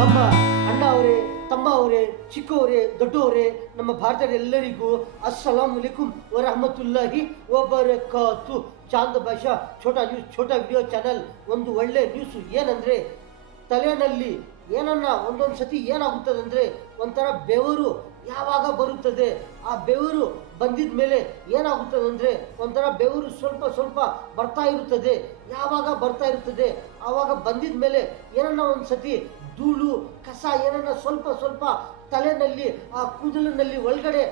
ನಮ್ಮ ಅಣ್ಣ ಅವರೇ, ತಮ್ಮ ಅವರೇ, ಚಿಕ್ಕವರೇ, ದೊಡ್ಡವರೇ, ನಮ್ಮ ಭಾರತದ ಎಲ್ಲರಿಗೂ ಅಸ್ಸಲಾಂ ಅಲೈಕುಂ ವರಹಮತುಲ್ಲಾಹಿ ವಬರಕಾತು. Chand Basha Chhota news, Chhota video channel. ಒಂದು ಒಳ್ಳೆ ನ್ಯೂಸು ಏನಂದರೆ, ತಲೆಯಲ್ಲಿ ಒಂದೊಂದು ಸತಿ ಏನಾಗುತ್ತದಂದರೆ ಒಂಥರ ಬೆವರು ಯಾವಾಗ ಬರುತ್ತದೆ. ಆ ಬೆವರು ಬಂದಿದ ಮೇಲೆ ಏನಾಗುತ್ತದಂದರೆ ಒಂಥರ ಬೆವರು ಸ್ವಲ್ಪ ಸ್ವಲ್ಪ ಬರ್ತಾ ಇರುತ್ತದೆ. ಯಾವಾಗ ಬರ್ತಾ ಇರುತ್ತದೆ ಆವಾಗ ಬಂದಿದ ಮೇಲೆ ಒಂದು ಸತಿ ಧೂಳು ಕಸ ಸ್ವಲ್ಪ ಸ್ವಲ್ಪ ತಲೆಯಲ್ಲಿ ಆ ಕೂದಲಿನಲ್ಲಿ ಒಳಗಡೆ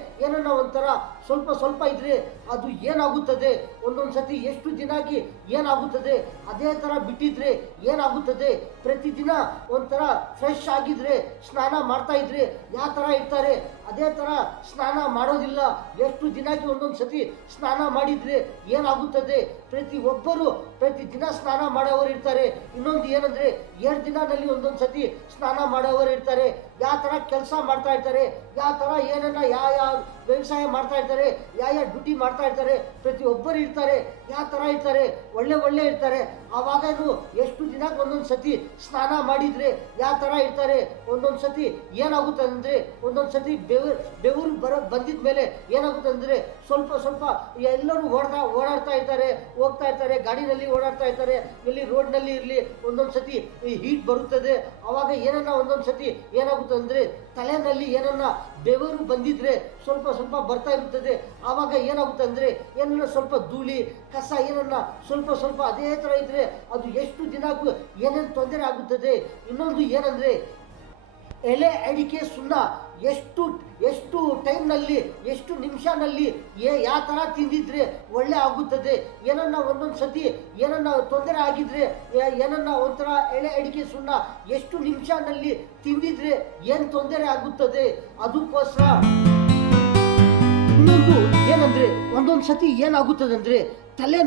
ಒಂಥರ ಸ್ವಲ್ಪ ಸ್ವಲ್ಪ ಇದ್ರೆ ಅದು ಏನಾಗುತ್ತದೆ, ಒಂದೊಂದು ಸತಿ ಎಷ್ಟು ದಿನಾಗಿ ಏನಾಗುತ್ತದೆ, ಅದೇ ಥರ ಬಿಟ್ಟಿದ್ರೆ ಏನಾಗುತ್ತದೆ, ಪ್ರತಿದಿನ ಒಂಥರ ಫ್ರೆಶ್ ಆಗಿದ್ರೆ ಸ್ನಾನ ಮಾಡ್ತಾ ಇದ್ರೆ ಯಾವ ಥರ ಇರ್ತಾರೆ ಅದೇ ಥರ ಸ್ನಾನ ಮಾಡೋದಿಲ್ಲ. ಎಷ್ಟು ದಿನಕ್ಕೆ ಒಂದೊಂದು ಸತಿ ಸ್ನಾನ ಮಾಡಿದರೆ ಏನಾಗುತ್ತದೆ, ಪ್ರತಿಯೊಬ್ಬರು ಪ್ರತಿದಿನ ಸ್ನಾನ ಮಾಡೋರು ಇರ್ತಾರೆ. ಇನ್ನೊಂದು ಏನಂದರೆ 2 ದಿನದಲ್ಲಿ ಒಂದೊಂದು ಸತಿ ಸ್ನಾನ ಮಾಡೋರು ಇರ್ತಾರೆ. ಯಾವ ಥರ ಕೆಲಸ ಮಾಡ್ತಾ ಇರ್ತಾರೆ, ಯಾವ ಥರ ಯಾವ ವ್ಯವಸಾಯ ಮಾಡ್ತಾ ಇರ್ತಾರೆ, ಯಾವ ಡ್ಯೂಟಿ ಮಾಡ್ತಾ ಇರ್ತಾರೆ, ಪ್ರತಿಯೊಬ್ಬರು ಇರ್ತಾರೆ. ಯಾವ ಥರ ಇರ್ತಾರೆ, ಒಳ್ಳೆ ಇರ್ತಾರೆ. ಆವಾಗೂ ಎಷ್ಟು ದಿನಕ್ಕೆ ಒಂದೊಂದು ಸತಿ ಸ್ನಾನ ಮಾಡಿದರೆ ಯಾವ ಥರ ಇರ್ತಾರೆ. ಒಂದೊಂದು ಸತಿ ಏನಾಗುತ್ತೆ ಅಂದರೆ ಒಂದೊಂದು ಸತಿ ಬೆವರು ಬಂದಿದ ಮೇಲೆ ಏನಾಗುತ್ತೆ ಅಂದರೆ ಸ್ವಲ್ಪ ಸ್ವಲ್ಪ ಎಲ್ಲರೂ ಓಡಾಡ್ತಾ ಇರ್ತಾರೆ, ಹೋಗ್ತಾ ಇರ್ತಾರೆ, ಗಾಡಿನಲ್ಲಿ ಓಡಾಡ್ತಾ ಇರ್ತಾರೆ, ಎಲ್ಲಿ ರೋಡ್ನಲ್ಲಿ ಇರಲಿ ಒಂದೊಂದು ಸತಿ ಹೀಟ್ ಬರುತ್ತದೆ. ಆವಾಗ ಒಂದೊಂದು ಸತಿ ಏನಾಗುತ್ತೆ ಅಂದರೆ ತಲೆಯಲ್ಲಿ ಬೆವರು ಬಂದಿದ್ರೆ ಸ್ವಲ್ಪ ಸ್ವಲ್ಪ ಬರ್ತಾ ಇರುತ್ತದೆ. ಆವಾಗ ಏನಾಗುತ್ತೆ ಅಂದರೆ ಸ್ವಲ್ಪ ಧೂಳಿ ಕಸ ಸ್ವಲ್ಪ ಸ್ವಲ್ಪ ಅದೇ ಥರ ಇದ್ದರೆ ಅದು ಎಷ್ಟು ದಿನಕ್ಕೂ ಏನೇನು ತೊಂದರೆ ಆಗುತ್ತದೆ. ಇನ್ನೊಂದು ಏನಂದರೆ ಎಲೆ ಅಡಿಕೆ ಸುಣ್ಣ ಎಷ್ಟು ಟೈಮ್ನಲ್ಲಿ ಎಷ್ಟು ನಿಮಿಷನಲ್ಲಿ ಯಾವ ಥರ ತಿಂದಿದ್ರೆ ಒಳ್ಳೆ ಆಗುತ್ತದೆ. ಒಂದೊಂದು ಸತಿ ತೊಂದರೆ ಆಗಿದ್ರೆ ಒಂಥರ ಎಳೆ ಅಡಿಕೆ ಸುಣ್ಣ ಎಷ್ಟು ನಿಮಿಷನಲ್ಲಿ ತಿಂದಿದ್ರೆ ಏನು ತೊಂದರೆ ಆಗುತ್ತದೆ. ಅದಕ್ಕೋಸ್ಕರ ಇನ್ನೊಂದು ಏನಂದರೆ ಒಂದೊಂದು ಸತಿ ಏನಾಗುತ್ತದಂದರೆ ತಲೆ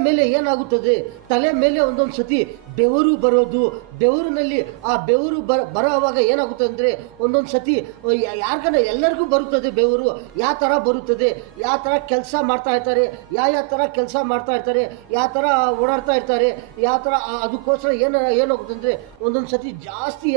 ಮೇಲೆ ಒಂದೊಂದು ಸತಿ ಬೆವರು ಬರೋದು. ಬೆವರಿನಲ್ಲಿ ಆ ಬೆವರು ಬರೋವಾಗ ಏನಾಗುತ್ತೆ ಅಂದರೆ ಒಂದೊಂದು ಸತಿ ಎಲ್ಲರಿಗೂ ಬರುತ್ತದೆ ಬೆವರು. ಯಾವ ಥರ ಬರುತ್ತದೆ, ಯಾವ ಥರ ಕೆಲಸ ಮಾಡ್ತಾ ಇರ್ತಾರೆ, ಯಾವ ಥರ ಕೆಲಸ ಮಾಡ್ತಾ ಇರ್ತಾರೆ, ಯಾವ ಥರ ಓಡಾಡ್ತಾ ಇರ್ತಾರೆ, ಯಾವ ಥರ ಅದಕ್ಕೋಸ್ಕರ ಏನಾಗುತ್ತೆ ಅಂದರೆ ಒಂದೊಂದು ಸತಿ ಜಾಸ್ತಿ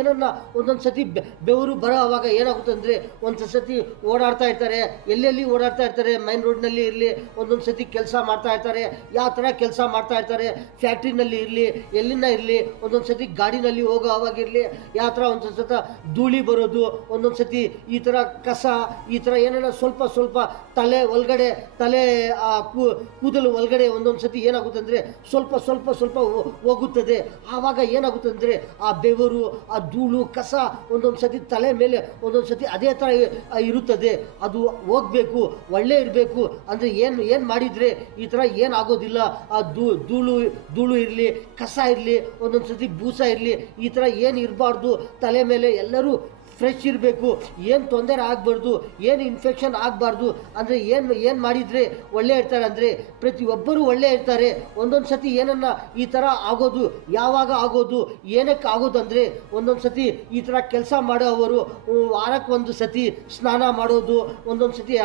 ಒಂದೊಂದು ಸತಿ ಬೆವರು ಬರೋವಾಗ ಏನಾಗುತ್ತೆ ಅಂದರೆ ಒಂದು ಸತಿ ಓಡಾಡ್ತಾ ಇರ್ತಾರೆ, ಎಲ್ಲೆಲ್ಲಿ ಓಡಾಡ್ತಾ ಇರ್ತಾರೆ, ಮೈನ್ ರೋಡ್ನಲ್ಲಿ ಇರಲಿ ಒಂದೊಂದು ಸತಿ ಕೆಲಸ ಮಾಡ್ತಾ ಇರ್ತಾರೆ. ಯಾವ ಥರ ಕೆಲಸ ಮಾಡ್ತಾ ಇರ್ತಾರೆ, ಫ್ಯಾಕ್ಟ್ರಿನಲ್ಲಿ ಇರಲಿ ಎಲ್ಲಿನ ಇರಲಿ ಒಂದೊಂದು ಸತಿ ಗಾಡಿನಲ್ಲಿ ಹೋಗೋ ಅವಾಗಿರಲಿ ಯಾವ ಥರ ಒಂದೊಂದು ಸತ ಧೂಳಿ ಬರೋದು, ಒಂದೊಂದು ಸತಿ ಈ ಥರ ಕಸ ಈ ಥರ ಸ್ವಲ್ಪ ಸ್ವಲ್ಪ ತಲೆ ಒಳಗಡೆ ಕೂದಲು ಒಳಗಡೆ ಒಂದೊಂದು ಸತಿ ಏನಾಗುತ್ತೆ ಅಂದರೆ ಸ್ವಲ್ಪ ಸ್ವಲ್ಪ ಸ್ವಲ್ಪ ಹೋಗುತ್ತದೆ. ಆವಾಗ ಏನಾಗುತ್ತೆ ಅಂದರೆ ಆ ಬೆವರು ಆ ಧೂಳು ಕಸ ಒಂದೊಂದು ಸತಿ ತಲೆ ಮೇಲೆ ಒಂದೊಂದು ಸತಿ ಅದೇ ಥರ ಇರುತ್ತದೆ. ಅದು ಹೋಗಬೇಕು, ಒಳ್ಳೆ ಇರಬೇಕು ಅಂದರೆ ಏನು ಮಾಡಿದರೆ ಈ ಥರ ಏನಾಗೋದಿಲ್ಲ. ಆ ಧೂಳು ಇರಲಿ ಕಸ ಇರಲಿ ಒಂದೊಂದು ಸತಿ ಬೂಸ ಇರಲಿ ಈ ಥರ ಏನು ಇರಬಾರ್ದು. ತಲೆ ಮೇಲೆ ಎಲ್ಲರೂ ಫ್ರೆಶ್ ಇರಬೇಕು, ಏನು ತೊಂದರೆ ಆಗಬಾರ್ದು, ಏನು ಇನ್ಫೆಕ್ಷನ್ ಆಗಬಾರ್ದು. ಅಂದರೆ ಏನು ಮಾಡಿದರೆ ಒಳ್ಳೆ ಇರ್ತಾರೆ ಅಂದರೆ ಪ್ರತಿಯೊಬ್ಬರು ಒಳ್ಳೆ ಇರ್ತಾರೆ. ಒಂದೊಂದು ಸತಿ ಈ ಥರ ಆಗೋದು, ಯಾವಾಗ ಆಗೋದು, ಏನಕ್ಕೆ ಆಗೋದು ಅಂದರೆ ಒಂದೊಂದು ಸತಿ ಈ ಥರ ಕೆಲಸ ಮಾಡೋವರು ವಾರಕ್ಕೆ ಒಂದು ಸತಿ ಸ್ನಾನ ಮಾಡೋದು, ಒಂದೊಂದು ಸತಿ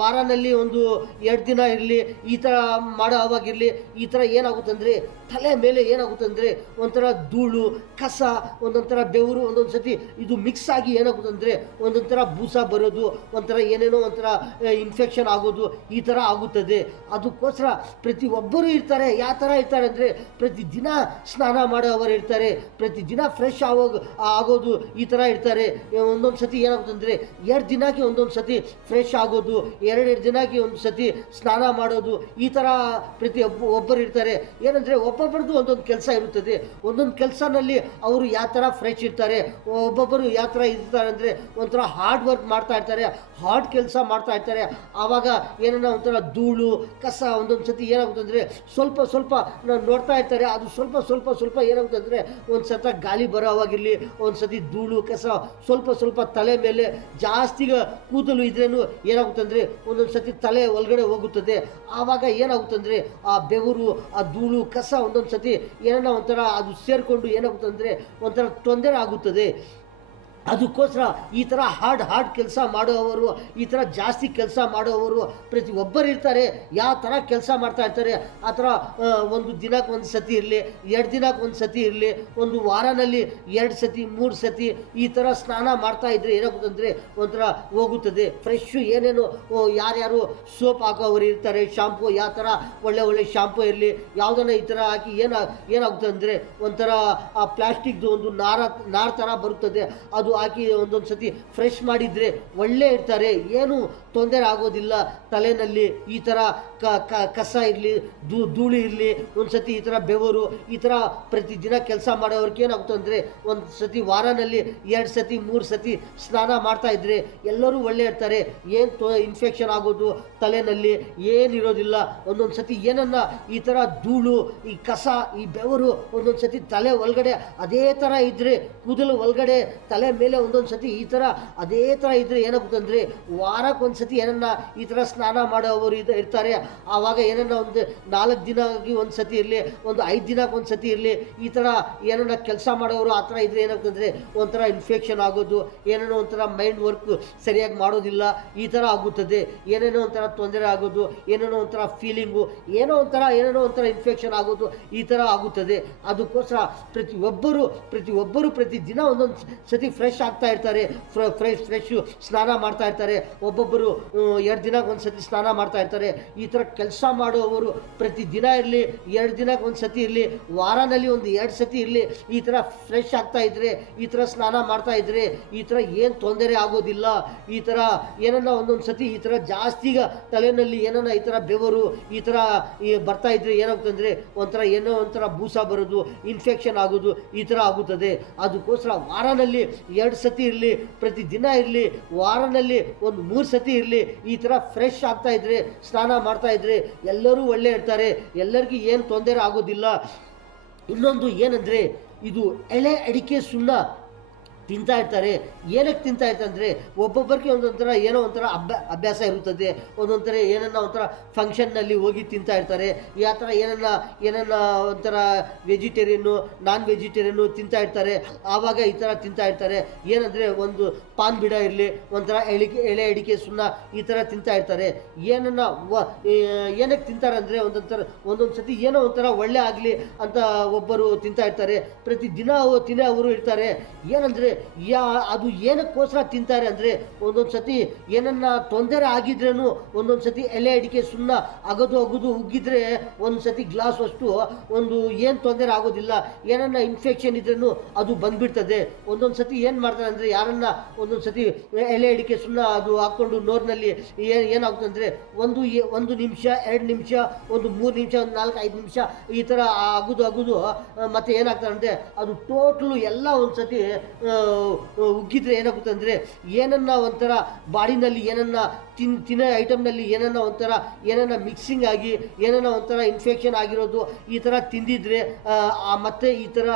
ವಾರನಲ್ಲಿ ಒಂದು 2 ದಿನ ಇರಲಿ ಈ ಥರ ಮಾಡೋ ಅವಾಗಿರಲಿ ಈ ಥರ ಏನಾಗುತ್ತೆ ಅಂದರೆ ತಲೆ ಮೇಲೆ ಏನಾಗುತ್ತೆ ಅಂದರೆ ಒಂಥರ ಧೂಳು ಕಸ ಒಂದೊಂಥರ ಬೆವರು ಒಂದೊಂದು ಸತಿ ಇದು ಮಿಕ್ಸ್ ಆಗಿ ಏನಾಗುತ್ತೆ ಅಂದರೆ ಒಂದೊಂಥರ ಬೂಸ ಬರೋದು, ಒಂಥರ ಏನೇನೋ ಒಂಥರ ಇನ್ಫೆಕ್ಷನ್ ಆಗೋದು ಈ ಥರ ಆಗುತ್ತದೆ. ಅದಕ್ಕೋಸ್ಕರ ಪ್ರತಿಯೊಬ್ಬರು ಇರ್ತಾರೆ. ಯಾವ ಥರ ಇರ್ತಾರೆ ಅಂದರೆ ಪ್ರತಿದಿನ ಸ್ನಾನ ಮಾಡೋವರು ಇರ್ತಾರೆ, ಪ್ರತಿದಿನ ಫ್ರೆಶ್ ಆಗೋದು ಈ ಥರ ಇರ್ತಾರೆ. ಒಂದೊಂದು ಸತಿ ಏನಾಗುತ್ತೆ ಅಂದರೆ 2 ದಿನಕ್ಕೆ ಒಂದೊಂದು ಸತಿ ಫ್ರೆಶ್ ಆಗೋದು, 2 ದಿನಕ್ಕೆ ಒಂದು ಸತಿ ಸ್ನಾನ ಮಾಡೋದು ಈ ಥರ ಒಬ್ಬರು ಇರ್ತಾರೆ. ಏನಂದರೆ ಒಬ್ಬೊಬ್ಬರದ್ದು ಒಂದೊಂದು ಕೆಲಸ ಇರುತ್ತದೆ. ಒಂದೊಂದು ಕೆಲಸನಲ್ಲಿ ಅವರು ಯಾವ ಥರ ಫ್ರೆಶ್ ಇರ್ತಾರೆ, ಒಬ್ಬೊಬ್ಬರು ಯಾವ ಥರ ಇರ್ತಾರೆ ಅಂದರೆ ಒಂಥರ ಹಾರ್ಡ್ ವರ್ಕ್ ಮಾಡ್ತಾ ಇರ್ತಾರೆ, ಹಾರ್ಡ್ ಕೆಲಸ ಮಾಡ್ತಾ ಇರ್ತಾರೆ. ಆವಾಗ ಒಂಥರ ಧೂಳು ಕಸ ಒಂದೊಂದು ಸತಿ ಏನಾಗುತ್ತೆ ಅಂದರೆ ಸ್ವಲ್ಪ ಸ್ವಲ್ಪ ನೋಡ್ತಾ ಇರ್ತಾರೆ. ಅದು ಸ್ವಲ್ಪ ಸ್ವಲ್ಪ ಸ್ವಲ್ಪ ಏನಾಗುತ್ತೆ ಅಂದರೆ ಒಂದು ಸತ ಗಾಳಿ ಬರೋವಾಗಿರಲಿ ಒಂದು ಸತಿ ಧೂಳು ಕಸ ಸ್ವಲ್ಪ ಸ್ವಲ್ಪ ತಲೆ ಮೇಲೆ ಜಾಸ್ತಿ ಕೂದಲು ಇದ್ರೇನು ಏನಾಗುತ್ತೆ ಅಂದರೆ ಒಂದೊಂದು ಸತಿ ತಲೆ ಒಳಗಡೆ ಹೋಗುತ್ತದೆ. ಆವಾಗ ಏನಾಗುತ್ತೆ ಅಂದರೆ ಆ ಬೆವರು ಆ ಧೂಳು ಕಸ ಒಂದೊಂದು ಸತಿ ಒಂಥರ ಅದು ಸೇರಿಕೊಂಡು ಏನಾಗುತ್ತೆ ಅಂದರೆ ಒಂಥರ ತೊಂದರೆ ಆಗುತ್ತದೆ. ಅದಕ್ಕೋಸ್ಕರ ಈ ಥರ ಹಾರ್ಡ್ ಕೆಲಸ ಮಾಡುವವರು, ಈ ಥರ ಜಾಸ್ತಿ ಕೆಲಸ ಮಾಡುವವರು ಪ್ರತಿಯೊಬ್ಬರು ಇರ್ತಾರೆ. ಯಾವ ಥರ ಕೆಲಸ ಮಾಡ್ತಾ ಇರ್ತಾರೆ ಆ ಥರ ಒಂದು ದಿನಕ್ಕೆ ಒಂದು ಸತಿ ಇರಲಿ, 2 ದಿನಕ್ಕೆ ಒಂದು ಸತಿ ಇರಲಿ, ಒಂದು ವಾರನಲ್ಲಿ 2 ಸತಿ 3 ಸತಿ ಈ ಥರ ಸ್ನಾನ ಮಾಡ್ತಾ ಇದ್ರೆ ಏನಾಗುತ್ತಂದರೆ ಒಂಥರ ಹೋಗುತ್ತದೆ. ಫ್ರೆಶ್ಶು ಏನೇನು ಯಾರ್ಯಾರು ಸೋಪ್ ಹಾಕೋರು ಇರ್ತಾರೆ, ಶಾಂಪು ಯಾವ ಥರ ಒಳ್ಳೆ ಶಾಂಪು ಇರಲಿ, ಯಾವುದನ್ನ ಈ ಥರ ಹಾಕಿ ಏನಾಗುತ್ತೆ ಅಂದರೆ ಒಂಥರ ಆ ಪ್ಲಾಸ್ಟಿಕ್ದು ಒಂದು ನಾರು ಥರ ಬರುತ್ತದೆ, ಅದು ಹಾಕಿ ಒಂದೊಂದು ಸತಿ ಫ್ರೆಶ್ ಮಾಡಿದರೆ ಒಳ್ಳೆ ಇರ್ತಾರೆ. ಏನು ತೊಂದರೆ ಆಗೋದಿಲ್ಲ. ತಲೆಯಲ್ಲಿ ಈ ಥರ ಕಸ ಇರಲಿ, ಧೂಳಿ ಇರಲಿ, ಒಂದು ಸತಿ ಈ ಥರ ಬೆವರು, ಈ ಥರ ಪ್ರತಿದಿನ ಕೆಲಸ ಮಾಡೋವ್ರಿಗೆ ಏನಾಗುತ್ತೆ ಅಂದರೆ ಒಂದು ಸತಿ ವಾರನಲ್ಲಿ 2 ಸತಿ 3 ಸತಿ ಸ್ನಾನ ಮಾಡ್ತಾ ಇದ್ದರೆ ಎಲ್ಲರೂ ಒಳ್ಳೆ ಇರ್ತಾರೆ. ಏನು ಇನ್ಫೆಕ್ಷನ್ ಆಗೋದು ತಲೆಯಲ್ಲಿ ಏನಿರೋದಿಲ್ಲ. ಒಂದೊಂದು ಸತಿ ಏನನ್ನ ಈ ಥರ ಧೂಳು, ಈ ಕಸ, ಈ ಬೆವರು ಒಂದೊಂದು ಸತಿ ತಲೆ ಒಳಗಡೆ ಅದೇ ಥರ ಇದ್ದರೆ, ಕೂದಲು ಒಳಗಡೆ ತಲೆ ಮೇಲೆ ಒಂದೊಂದು ಸತಿ ಈ ಥರ ಅದೇ ಥರ ಇದ್ದರೆ ಏನಾಗುತ್ತೆ ಅಂದರೆ ವಾರಕ್ಕೊಂದು ಸತಿ ಏನನ್ನ ಈ ಥರ ಸ್ನಾನ ಮಾಡೋವರು ಇರ್ತಾರೆ. ಆವಾಗ ಏನನ್ನ ಒಂದು 4 ದಿನಕ್ಕೆ ಒಂದು ಸತಿ ಇರಲಿ, ಒಂದು 5 ದಿನಕ್ಕೆ ಒಂದು ಸತಿ ಇರಲಿ, ಈ ಥರ ಏನನ್ನ ಕೆಲಸ ಮಾಡೋರು ಆ ಥರ ಇದ್ದರೆ ಏನಾಗುತ್ತೆ ಅಂದರೆ ಒಂಥರ ಇನ್ಫೆಕ್ಷನ್ ಆಗೋದು, ಏನೇನೋ ಒಂಥರ ಮೈಂಡ್ ವರ್ಕ್ ಸರಿಯಾಗಿ ಮಾಡೋದಿಲ್ಲ, ಈ ಥರ ಆಗುತ್ತದೆ. ಏನೇನೋ ಒಂಥರ ತೊಂದರೆ ಆಗೋದು, ಏನೇನೋ ಒಂಥರ ಫೀಲಿಂಗು, ಏನೇನೋ ಒಂಥರ ಇನ್ಫೆಕ್ಷನ್ ಆಗೋದು, ಈ ಥರ ಆಗುತ್ತದೆ. ಅದಕ್ಕೋಸ್ಕರ ಪ್ರತಿಯೊಬ್ಬರು ಪ್ರತಿದಿನ ಒಂದೊಂದು ಸತಿ ಫ್ರೆಶ್ ಆಗ್ತಾ ಇರ್ತಾರೆ, ಫ್ರೆಶ್ ಸ್ನಾನ ಮಾಡ್ತಾ ಇರ್ತಾರೆ. ಒಬ್ಬೊಬ್ಬರು 2 ದಿನಕ್ಕೆ ಒಂದು ಸತಿ ಸ್ನಾನ ಮಾಡ್ತಾ ಇರ್ತಾರೆ. ಈ ಥರ ಕೆಲಸ ಮಾಡುವವರು ಪ್ರತಿದಿನ ಇರಲಿ, 2 ದಿನಕ್ಕೆ ಒಂದು ಸತಿ ಇರಲಿ, ವಾರನಲ್ಲಿ ಒಂದು 2 ಸತಿ ಇರಲಿ, ಈ ಥರ ಫ್ರೆಶ್ ಆಗ್ತಾ ಇದ್ದರೆ, ಈ ಥರ ಸ್ನಾನ ಮಾಡ್ತಾ ಇದ್ದರೆ ಈ ಥರ ಏನು ತೊಂದರೆ ಆಗೋದಿಲ್ಲ. ಈ ಥರ ಏನನ್ನ ಒಂದೊಂದು ಸತಿ ಈ ಥರ ಜಾಸ್ತಿ ತಲೆಯಲ್ಲಿ ಏನನ್ನ ಈ ಥರ ಬೆವರು ಈ ಥರ ಬರ್ತಾ ಇದ್ದರೆ ಏನಾಗುತ್ತೆ ಅಂದರೆ ಒಂಥರ ಬೂಸ ಬರೋದು, ಇನ್ಫೆಕ್ಷನ್ ಆಗೋದು, ಈ ಥರ ಆಗುತ್ತದೆ. ಅದಕ್ಕೋಸ್ಕರ ವಾರನಲ್ಲಿ 2 ಸತಿ ಇರಲಿ, ಪ್ರತಿದಿನ ಇರಲಿ, ವಾರನಲ್ಲಿ ಒಂದು 3 ಸತಿ ಇರಲಿ, ಈ ಥರ ಫ್ರೆಶ್ ಆಗ್ತಾ ಇದ್ದರೆ, ಸ್ನಾನ ಮಾಡ್ತಾ ಇದ್ದರೆ ಎಲ್ಲರೂ ಒಳ್ಳೆ ಇರ್ತಾರೆ. ಎಲ್ಲರಿಗೂ ಏನು ತೊಂದರೆ ಆಗೋದಿಲ್ಲ. ಇನ್ನೊಂದು ಏನಂದರೆ ಇದು ಎಳೆ ಅಡಿಕೆ ಸುಣ್ಣ ತಿಂತಾ ಇರ್ತಾರೆ. ಏನಕ್ಕೆ ತಿಂತಾ ಇರ್ತಾರೆ ಅಂದರೆ ಒಬ್ಬೊಬ್ಬರಿಗೆ ಒಂದೊಂಥರ ಏನೋ ಒಂಥರ ಅಭ್ಯಾಸ ಇರುತ್ತದೆ. ಒಂದೊಂಥರ ಏನನ್ನ ಒಂಥರ ಫಂಕ್ಷನ್ನಲ್ಲಿ ಹೋಗಿ ತಿಂತಾ ಇರ್ತಾರೆ. ಆ ಥರ ಏನನ್ನ ಒಂಥರ ವೆಜಿಟೇರಿಯನ್ನು, ನಾನ್ ವೆಜಿಟೇರಿಯನ್ನು ತಿಂತಾ ಇರ್ತಾರೆ. ಆವಾಗ ಈ ಥರ ತಿಂತಾ ಇರ್ತಾರೆ. ಏನಂದರೆ ಒಂದು ಪಾನ್ ಬಿಡ ಇರಲಿ, ಒಂಥರ ಎಳೆ ಅಡಿಕೆ ಸುಣ್ಣ ಈ ಥರ ತಿಂತಾ ಇರ್ತಾರೆ. ಏನಕ್ಕೆ ತಿಂತಾರೆ ಅಂದರೆ ಒಂದೊಂದು ಸತಿ ಏನೋ ಒಂಥರ ಒಳ್ಳೆ ಆಗಲಿ ಅಂತ ಒಬ್ಬರು ತಿಂತಾ ಇರ್ತಾರೆ. ಪ್ರತಿದಿನ ಅವರು ಇರ್ತಾರೆ. ಏನಂದರೆ ಅದು ಏನಕ್ಕೋಸ್ಕರ ತಿಂತಾರೆ ಅಂದರೆ ಒಂದೊಂದು ಸತಿ ಏನನ್ನ ತೊಂದರೆ ಆಗಿದ್ರೂ ಒಂದೊಂದು ಸತಿ ಎಲೆ ಅಡಿಕೆ ಸುಣ್ಣ ಅಗದು ಉಗ್ಗಿದ್ರೆ ಒಂದು ಸತಿ ಗ್ಲಾಸ್ ಅಷ್ಟು ಒಂದು ಏನು ತೊಂದರೆ ಆಗೋದಿಲ್ಲ. ಏನನ್ನ ಇನ್ಫೆಕ್ಷನ್ ಇದ್ರೂ ಅದು ಬಂದ್ಬಿಡ್ತದೆ. ಒಂದೊಂದು ಸತಿ ಏನು ಮಾಡ್ತಾರೆ ಅಂದರೆ ಯಾರನ್ನ ಒಂದೊಂದು ಸತಿ ಎಲೆ ಅಡಿಕೆ ಸುಣ್ಣ ಅದು ಹಾಕ್ಕೊಂಡು ನೋರ್ನಲ್ಲಿ ಏನಾಗುತ್ತೆ ಅಂದರೆ ಒಂದು ನಿಮಿಷ, 2 ನಿಮಿಷ, ಒಂದು 3 ನಿಮಿಷ, ಒಂದು 4-5 ನಿಮಿಷ ಈ ಥರ ಅಗುದು ಮತ್ತೆ ಏನಾಗ್ತಾರೆ ಅಂದರೆ ಅದು ಟೋಟಲು ಎಲ್ಲ ಒಂದು ಸತಿ ಉಗ್ಗಿದ್ರೆ ಏನಾಗುತ್ತೆ ಅಂದರೆ ಏನನ್ನ ಒಂಥರ ಬಾಡಿನಲ್ಲಿ ಏನನ್ನ ತಿನ್ನೋ ಐಟಮ್ನಲ್ಲಿ ಏನನ್ನ ಮಿಕ್ಸಿಂಗ್ ಆಗಿ ಏನನ್ನ ಒಂಥರ ಇನ್ಫೆಕ್ಷನ್ ಆಗಿರೋದು ಈ ಥರ ತಿಂದಿದ್ರೆ ಮತ್ತೆ ಈ ಥರ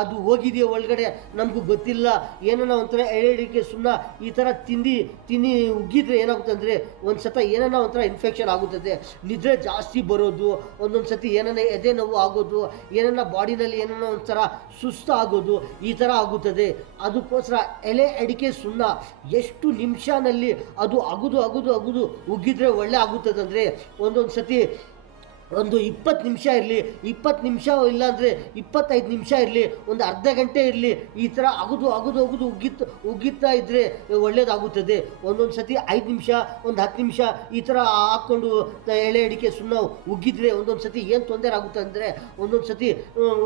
ಅದು ಹೋಗಿದೆಯೋ ಒಳಗಡೆ ನಮಗೂ ಗೊತ್ತಿಲ್ಲ. ಏನನ್ನ ಒಂಥರ ಎಳೆಡಿಕೆ ಸುಣ್ಣ ಈ ಥರ ತಿನ್ನಿ ಉಗ್ಗಿದ್ರೆ ಏನಾಗುತ್ತೆ ಅಂದರೆ ಒಂದು ಸತ ಏನನ್ನ ಒಂಥರ ಇನ್ಫೆಕ್ಷನ್ ಆಗುತ್ತದೆ. ನಿದ್ರೆ ಜಾಸ್ತಿ ಬರೋದು, ಒಂದೊಂದು ಸತಿ ಏನನ್ನ ಎದೆ ನೋವು ಆಗೋದು, ಏನನ್ನ ಬಾಡಿನಲ್ಲಿ ಏನನ್ನ ಒಂಥರ ಸುಸ್ತು ಆಗೋದು, ಈ ಥರ ಆಗುತ್ತದೆ. ಅದಕ್ಕೋಸ್ಕರ ಎಲೆ ಅಡಿಕೆ ಸುಣ್ಣ ಎಷ್ಟು ನಿಮಿಷನಲ್ಲಿ ಅದು ಅಗುದು ಉಗ್ಗಿದ್ರೆ ಒಳ್ಳೆ ಆಗುತ್ತದೆ ಅಂದರೆ ಒಂದೊಂದು ಸತಿ ಒಂದು 20 ನಿಮಿಷ ಇರಲಿ, 20 ನಿಮಿಷ ಇಲ್ಲಾಂದರೆ 25 ನಿಮಿಷ ಇರಲಿ, ಒಂದು ಅರ್ಧ ಗಂಟೆ ಇರಲಿ, ಈ ಥರ ಅಗುದು ಉಗ್ಗಿತ್ತಾ ಇದ್ದರೆ ಒಳ್ಳೆಯದಾಗುತ್ತದೆ. ಒಂದೊಂದು ಸತಿ 5 ನಿಮಿಷ, ಒಂದು 10 ನಿಮಿಷ ಈ ಥರ ಹಾಕ್ಕೊಂಡು ಎಳೆ ಅಡಿಕೆ ಸುಣ್ಣ ಉಗ್ಗಿದ್ರೆ ಒಂದೊಂದು ಸತಿ ಏನು ತೊಂದರೆ ಆಗುತ್ತೆ ಅಂದರೆ ಒಂದೊಂದು ಸತಿ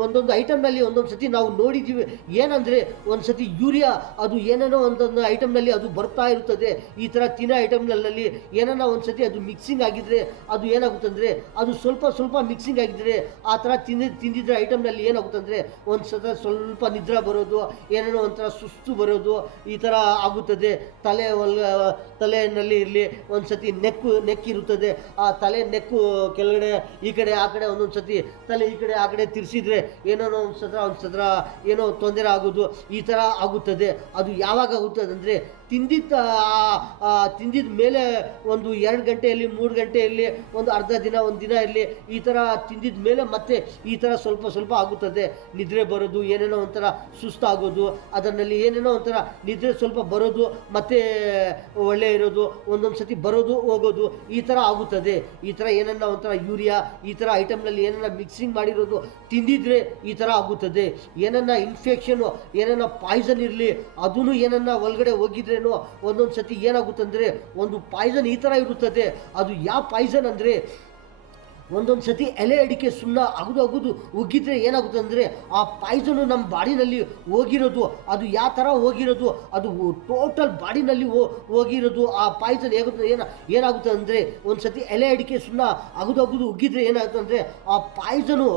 ಒಂದೊಂದು ಐಟಮ್ನಲ್ಲಿ ಒಂದೊಂದು ಸತಿ ನಾವು ನೋಡಿದ್ದೀವಿ. ಏನಂದರೆ ಒಂದು ಸತಿ ಯೂರಿಯಾ ಅದು ಏನೇನೋ ಒಂದೊಂದು ಐಟಮ್ನಲ್ಲಿ ಅದು ಬರ್ತಾ ಇರುತ್ತದೆ. ಈ ಥರ ತಿನ್ನೋ ಐಟಮ್ನಲ್ಲಿ ಏನನ್ನ ಒಂದು ಸತಿ ಅದು ಮಿಕ್ಸಿಂಗ್ ಆಗಿದ್ದರೆ ಅದು ಏನಾಗುತ್ತೆ ಅಂದರೆ ಅದು ಸ್ವಲ್ಪ ಮಿಕ್ಸಿಂಗ್ ಆಗಿದ್ರೆ ಆ ಥರ ತಿಂದಿದ್ರೆ ಐಟಮ್ನಲ್ಲಿ ಏನಾಗುತ್ತೆ ಅಂದರೆ ಒಂದು ಸತ ಸ್ವಲ್ಪ ನಿದ್ರೆ ಬರೋದು, ಏನೇನೋ ಒಂಥರ ಸುಸ್ತು ಬರೋದು, ಈ ಥರ ಆಗುತ್ತದೆ. ತಲೆಯಲ್ಲಿ ಇರಲಿ, ಒಂದು ಸತಿ ನೆಕ್ಕಿರುತ್ತದೆ. ಆ ನೆಕ್ಕು ಕೆಳಗಡೆ ಈ ಕಡೆ ಆ ಕಡೆ ಒಂದೊಂದು ಸತಿ ತಲೆ ಈ ಕಡೆ ಆ ಕಡೆ ತಿರ್ಸಿದ್ರೆ ಏನೋ ಒಂದು ಸತ್ರ ಏನೋ ತೊಂದರೆ ಆಗೋದು, ಈ ಥರ ಆಗುತ್ತದೆ. ಅದು ಯಾವಾಗ ಆಗುತ್ತದೆ ಅಂದರೆ ತಿಂದಿದ್ದ ಮೇಲೆ ಒಂದು 2 ಗಂಟೆಯಲ್ಲಿ 3 ಗಂಟೆಯಲ್ಲಿ ಒಂದು ಅರ್ಧ ದಿನ, ಒಂದು ದಿನ ಇರಲಿ, ಈ ಥರ ತಿಂದಿದ ಮೇಲೆ ಮತ್ತೆ ಈ ಥರ ಸ್ವಲ್ಪ ಸ್ವಲ್ಪ ಆಗುತ್ತದೆ, ನಿದ್ರೆ ಬರೋದು, ಏನೇನೋ ಒಂಥರ ಸುಸ್ತಾಗೋದು, ಅದರಲ್ಲಿ ಏನೇನೋ ಒಂಥರ ನಿದ್ರೆ ಸ್ವಲ್ಪ ಬರೋದು, ಮತ್ತೆ ಒಳ್ಳೆ ಇರೋದು, ಒಂದೊಂದು ಸತಿ ಬರೋದು ಹೋಗೋದು, ಈ ಥರ ಆಗುತ್ತದೆ. ಈ ಥರ ಏನನ್ನ ಒಂಥರ ಯೂರಿಯಾ ಈ ಥರ ಐಟಮ್ನಲ್ಲಿ ಏನನ್ನ ಮಿಕ್ಸಿಂಗ್ ಮಾಡಿರೋದು ತಿಂದಿದ್ರೆ ಈ ಥರ ಆಗುತ್ತದೆ. ಏನನ್ನ ಇನ್ಫೆಕ್ಷನು, ಏನನ್ನ ಪಾಯ್ಸನ್ ಇರಲಿ, ಅದೂ ಏನನ್ನ ಒಳಗಡೆ ಹೋಗಿದ್ರೇನೋ ಒಂದೊಂದು ಸತಿ ಏನಾಗುತ್ತಂದರೆ ಒಂದು ಪಾಯ್ಸನ್ ಈ ಥರ ಇರುತ್ತದೆ. ಅದು ಯಾವ ಪಾಯ್ಸನ್ ಅಂದರೆ, ಒಂದೊಂದು ಸತಿ ಎಲೆ ಅಡಿಕೆ ಸುಣ್ಣ ಅಗುದು ಉಗ್ಗಿದ್ರೆ ಏನಾಗುತ್ತೆ ಅಂದರೆ ಆ ಪಾಯ್ಸನು ನಮ್ಮ ಬಾಡಿನಲ್ಲಿ ಹೋಗಿರೋದು, ಅದು ಯಾವ ಥರ ಹೋಗಿರೋದು, ಅದು ಟೋಟಲ್ ಬಾಡಿನಲ್ಲಿ ಹೋಗಿರೋದು. ಆ ಪಾಯ್ಸನ್ ಏನಾಗುತ್ತೆ ಅಂದರೆ, ಒಂದು ಸತಿ ಎಲೆ ಅಡಿಕೆ ಸುಣ್ಣ ಅಗುದು ಉಗ್ಗಿದ್ರೆ ಏನಾಗುತ್ತೆ ಅಂದರೆ ಆ ಪಾಯ್ಸನು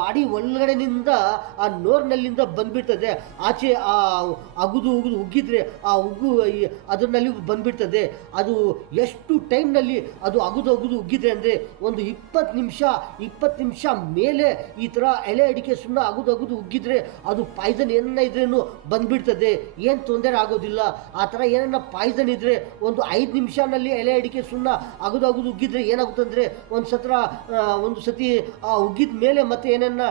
ಬಾಡಿ ಒಳಗಡೆನಿಂದ ಆ ನೋರ್ನಲ್ಲಿಂದ ಬಂದುಬಿಡ್ತದೆ ಆಚೆ. ಆ ಅಗುದು ಉಗ್ಗಿದ್ರೆ ಆ ಅದರಲ್ಲಿ ಬಂದುಬಿಡ್ತದೆ. ಅದು ಎಷ್ಟು ಟೈಮ್ನಲ್ಲಿ ಅದು ಅಗುದು ಉಗ್ಗಿದ್ರೆ ಅಂದರೆ ಒಂದು 20 ನಿಮಿಷ ಮೇಲೆ ಈ ಥರ ಎಲೆ ಅಡಿಕೆ ಸುಣ್ಣ ಅಗುದು ಉಗ್ಗಿದ್ರೆ ಅದು ಪಾಯ್ಸನ್ ಏನನ್ನ ಇದ್ರೇನು ಬಂದ್ಬಿಡ್ತದೆ, ಏನು ತೊಂದರೆ ಆಗೋದಿಲ್ಲ. ಆ ಥರ ಏನನ್ನ ಪಾಯ್ಸನ್ ಇದ್ದರೆ ಒಂದು 5 ನಿಮಿಷನಲ್ಲಿ ಎಲೆ ಅಡಿಕೆ ಸುಣ್ಣ ಅಗುದು ಉಗ್ಗಿದ್ರೆ ಏನಾಗುತ್ತೆ ಅಂದರೆ ಒಂದು ಸತಿ ಉಗ್ಗಿದ ಮೇಲೆ ಮತ್ತೆ ಏನನ್ನ